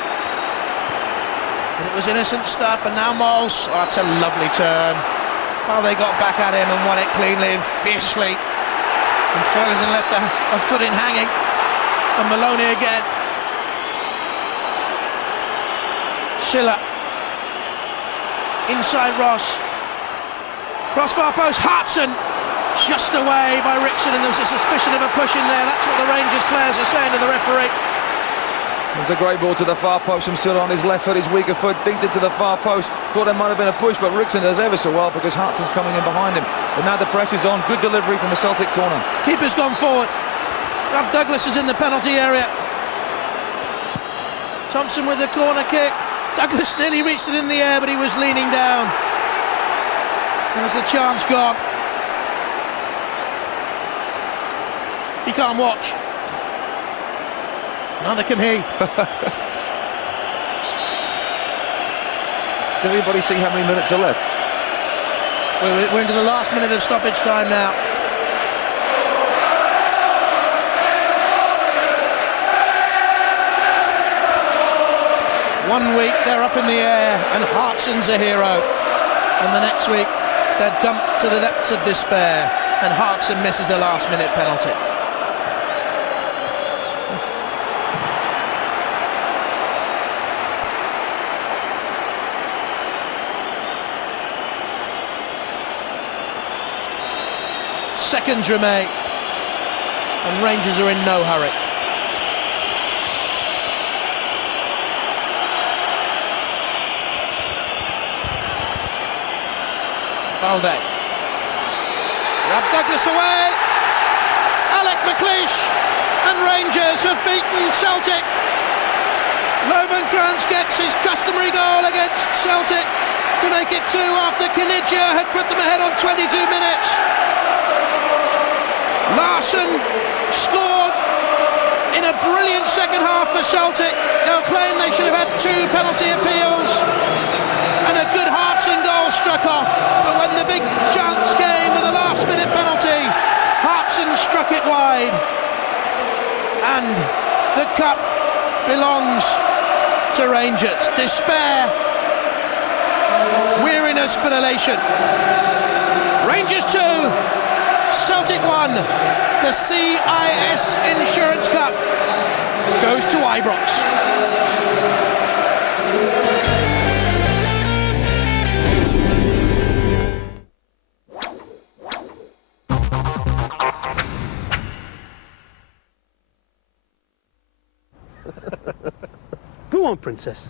It was innocent stuff, and now Moles. Oh, it's a lovely turn. Oh, they got back at him and won it cleanly and fiercely. And Ferguson left a foot in hanging. And Maloney again. Schiller. Inside Ross. Crossbar post, Hartson. Just away by Rickson, and there was a suspicion of a push in there. That's what the Rangers players are saying to the referee. It was a great ball to the far post from Schiller on his left foot, his weaker foot, dinked it to the far post. Thought there might have been a push, but Rickson does ever so well because Hartson's coming in behind him. But now the pressure's on. Good delivery from the Celtic corner. Keeper's gone forward. Rob Douglas is in the penalty area. Thompson with the corner kick. Douglas nearly reached it in the air, but he was leaning down. There's the chance gone. He can't watch. Neither can he. Did anybody see how many minutes are left? We're into the last minute of stoppage time now. One week they're up in the air and Hartson's a hero. And the next week they're dumped to the depths of despair and Hartson misses a last minute penalty. Seconds remain, and Rangers are in no hurry. Balde. Rob Douglas away. Alec McLeish, and Rangers have beaten Celtic. Lovenkrantz gets his customary goal against Celtic to make it 2 after Knidja had put them ahead on 22 minutes. Larsson scored in a brilliant second half for Celtic. They'll claim they should have had 2 penalty appeals and a good Hartson goal struck off. But when the big chance came with a last minute penalty, Hartson struck it wide. And the cup belongs to Rangers. Despair, weariness, but elation. Rangers 2. Celtic 1, the CIS Insurance Cup goes to Ibrox. Go on, Princess.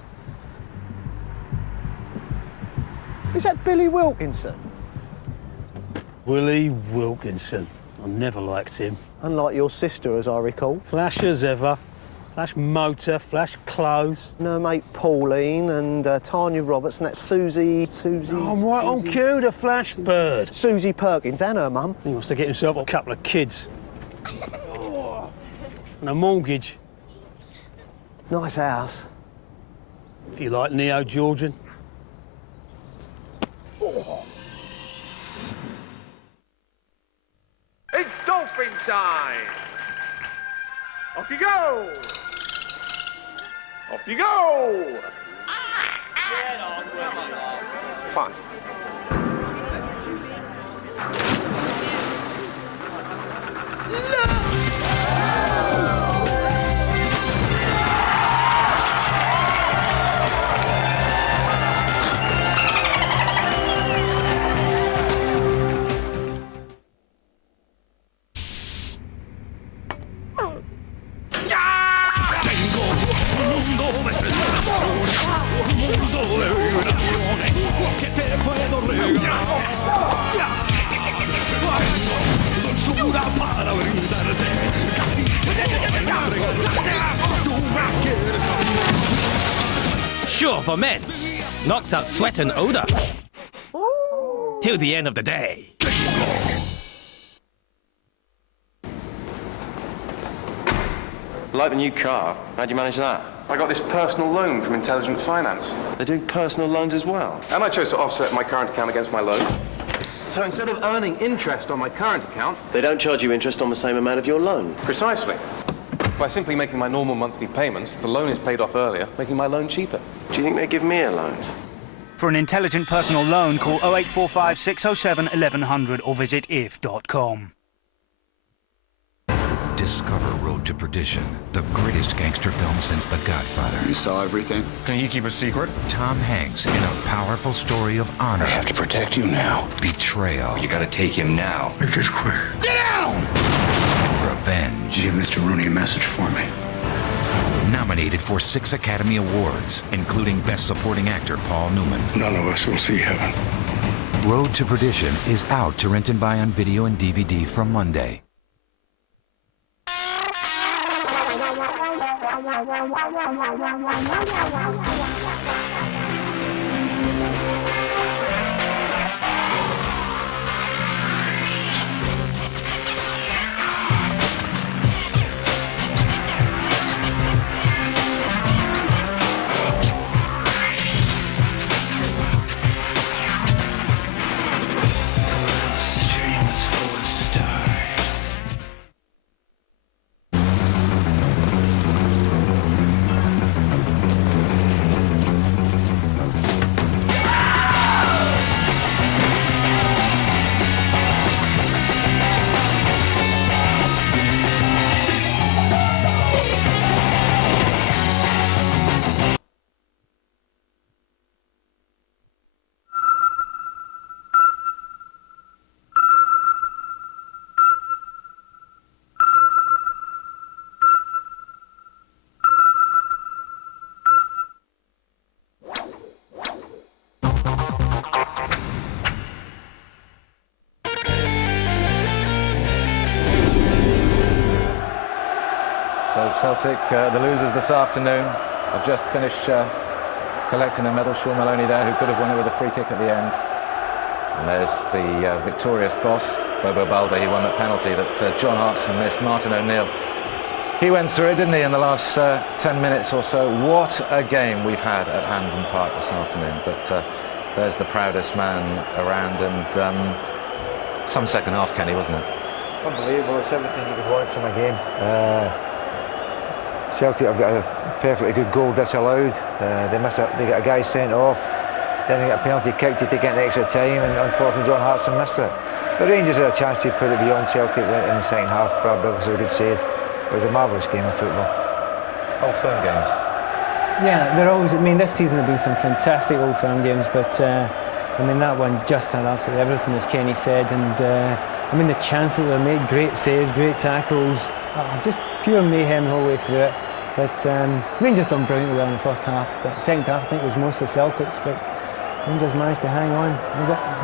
Is that Billy Wilkinson? Willie Wilkinson. I never liked him. Unlike your sister, as I recall. Flash as ever. Flash motor, flash clothes. And her mate Pauline and Tanya Roberts and that Susie... Oh, I'm right on cue, the flash bird. Susie Perkins and her mum. He wants to get himself a couple of kids. And a mortgage, Nice house. if you like Neo-Georgian. It's dolphin time! Off you go! Off you go! Fine. Sure for men. Knocks out sweat and odor. Till the end of the day. Like the new car? How'd you manage that? I got this personal loan from Intelligent Finance. They're doing personal loans as well. And I chose to offset my current account against my loan. So instead of earning interest on my current account... They don't charge you interest on the same amount of your loan. Precisely. By simply making my normal monthly payments, the loan is paid off earlier, making my loan cheaper. Do you think they give me a loan? For an intelligent personal loan, call 0845 607 1100 or visit if.com. Discover Road to Perdition, the greatest gangster film since The Godfather. You saw everything? Can you keep a secret? Tom Hanks in a powerful story of honor. I have to protect you now. Betrayal. You gotta take him now. Make it quick. Get down! And revenge. Give Mr. Rooney a message for me. Nominated for 6 Academy Awards, including Best Supporting Actor Paul Newman. None of us will see heaven. Road to Perdition is out to rent and buy on video and DVD from Monday. So Celtic, the losers this afternoon, have just finished collecting a medal. Sean Maloney there, who could have won it with a free kick at the end. And there's the victorious boss, Bobo Balde. He won that penalty that John Hartson missed. Martin O'Neill, he went through it, didn't he, in the last 10 minutes or so. What a game we've had at Hampden Park this afternoon. But there's the proudest man around, and some second half, Kenny, wasn't it? Unbelievable. It's everything you could want from a game. Celtic have got a perfectly good goal disallowed. They got a guy sent off. Then they got a penalty kick to take it in extra time, and unfortunately John Hartson missed it. But Rangers had a chance to put it beyond Celtic in the second half. Brad Douglas was a good save. It was a marvellous game of football. Old Firm games. Yeah, they're always. I mean, this season have been some fantastic Old Firm games, but I mean that one just had absolutely everything, as Kenny said, and I mean the chances they made, great saves, great tackles, just pure mayhem the whole way through it. But Rangers done brilliantly well in the first half, but second half I think it was mostly Celtics, but Rangers managed to hang on.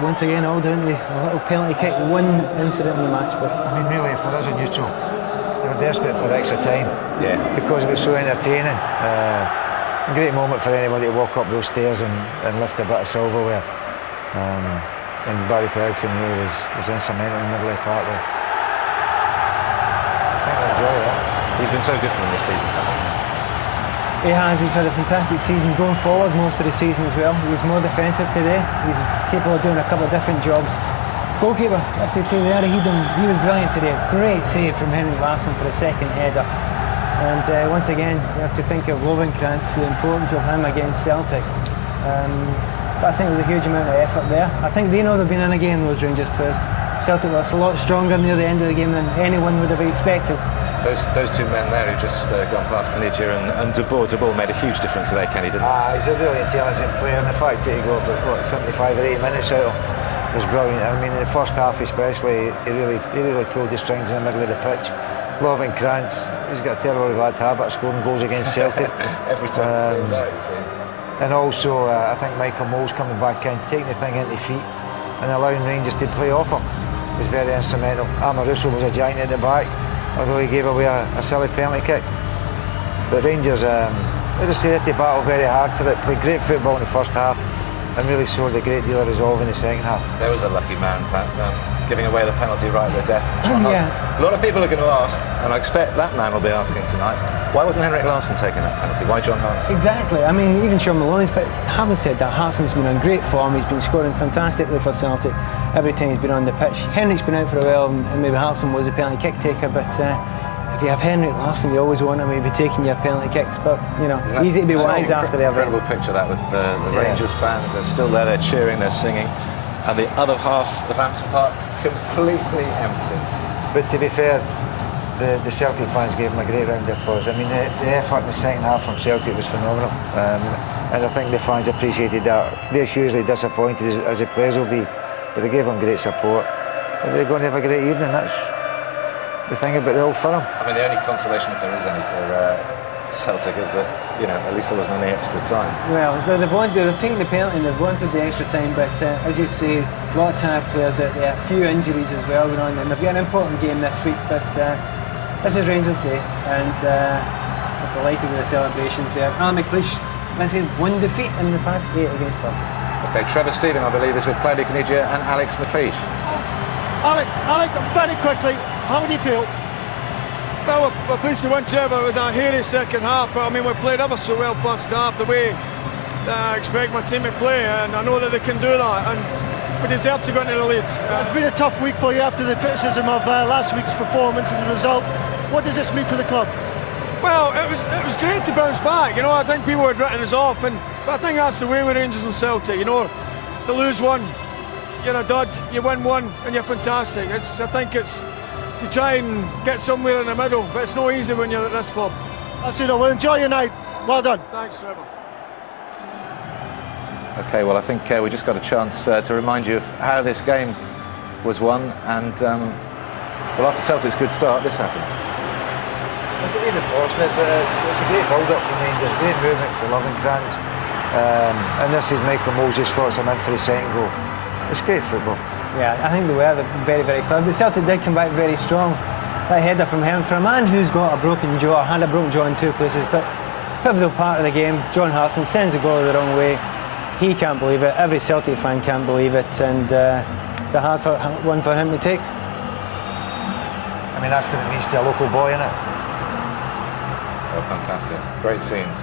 Once again, all down to a little penalty kick, one incident in the match. But I mean, really, for us a neutral, they were desperate for extra time. Yeah. Because it was so entertaining. A great moment for anybody to walk up those stairs and lift a bit of silverware. And Barry Ferguson really was instrumental in the middle of the park there. I think I enjoy that. He's been so good for them this season. he has. He's had a fantastic season going forward most of the season as well. He was more defensive today. He's capable of doing a couple of different jobs. Goalkeeper, I have to say there, he was brilliant today. Great save from Henrik Larsson for a second header. And once again, you have to think of Lovenkrantz, the importance of him against Celtic. But I think there was a huge amount of effort there. I think they know they've been in a game, those Rangers players. Celtic was a lot stronger near the end of the game than anyone would have expected. Those two men there who just gone past Kanigia and De Boer. De Boer made a huge difference today, Kenny, didn't he? He's a really intelligent player, and the fact that he got about 75 or 80 minutes out was brilliant. I mean, in the first half especially, he really pulled the strings in the middle of the pitch. Lovenkrantz, he's got a terribly bad habit of scoring goals against Celtic. Every time he turns out, you see. And also, I think Michael Mole's coming back in, taking the thing into feet and allowing Rangers to play off him was very instrumental. Amaruso was a giant at the back, although he gave away a silly penalty kick. But Rangers, as I say, they battled very hard for it, played great football in the first half and really showed a great deal of resolve in the second half. There was a lucky man, Pat, giving away the penalty right at the death. Yeah. A lot of people are going to ask, and I expect that man will be asking tonight, why wasn't Henrik Larsson taking that penalty? Why John Hartson? Exactly. I mean, even Sean Maloney's, but having said that, Hartson's been on great form. He's been scoring fantastically for Celtic every time he's been on the pitch. Henrik's been out for a while, and maybe Hartson was a penalty kick taker, but if you have Henrik Larsson, you always want him to be taking your penalty kicks, but you know, easy to be wise after the event. Incredible picture that with the Rangers fans. They're still there, they're cheering, they're singing, and the other half of Hampson Park completely empty. But to be fair, the Celtic fans gave him a great round of applause. I mean, the effort in the second half from Celtic was phenomenal, and I think the fans appreciated that. They're hugely disappointed, as the players will be, but they gave him great support, and they're going to have a great evening. That's the thing about the Old Firm. I mean, the only consolation, if there is any, for Celtic is that, you know, at least there wasn't any extra time. Well, they've taken the penalty and they've wanted the extra time, but as you say, a lot of tired players out there, a few injuries as well going on, and they've got an important game this week, but this is Rangers Day, and we're delighted with the celebrations there. Alan McLeish, let's say, 1 defeat in the past 8 against Celtic. Okay, Trevor Stephen, I believe, is with Claudia Canigia and Alex McLeish. Alec, very quickly, how do you feel? Well, we're pleased to win, Trevor. It was a hairy second half, but I mean, we played ever so well first half, the way that I expect my team to play, and I know that they can do that, and we deserve to go into the lead. It's been a tough week for you after the criticism of last week's performance and the result. What does this mean to the club? Well, it was great to bounce back. You know, I think people had written us off, but I think that's the way with Rangers and Celtic. You know, they lose one, you're a dud. You win one, and you're fantastic. I think it's to try and get somewhere in the middle, but it's not easy when you're at this club. Absolutely. Well, enjoy your night. Well done. Thanks, Trevor. Okay, well, I think we just got a chance to remind you of how this game was won, and well, after Celtic's good start, this happened. It's a bit unfortunate, but it's a great build-up from Rangers, great movement for Lovenkrands, and this is Michael Moses slots him in for the second goal. It's great football. Yeah, I think they were very, very clever. But Celtic did come back very strong. That header from him, for a man who's got a broken jaw, or had a broken jaw in 2 places, but pivotal part of the game, John Hartson sends the goal the wrong way. He can't believe it, every Celtic fan can't believe it, and it's a hard one for him to take. I mean, that's what it means to a local boy, isn't it? Oh, fantastic. Great scenes.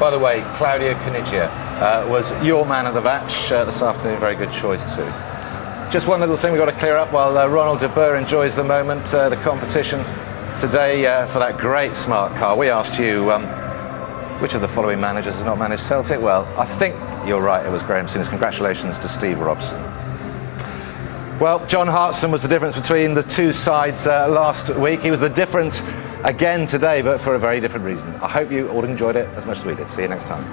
By the way, Claudia Canigia was your man of the match this afternoon. Very good choice too. Just one little thing we've got to clear up while Ronald de Boer enjoys the moment, the competition today for that great smart car. We asked you which of the following managers has not managed Celtic. Well, I think you're right, it was Graham Souness. Congratulations to Steve Robson. Well, John Hartson was the difference between the two sides last week. He was the difference again today, but for a very different reason. I hope you all enjoyed it as much as we did. See you next time.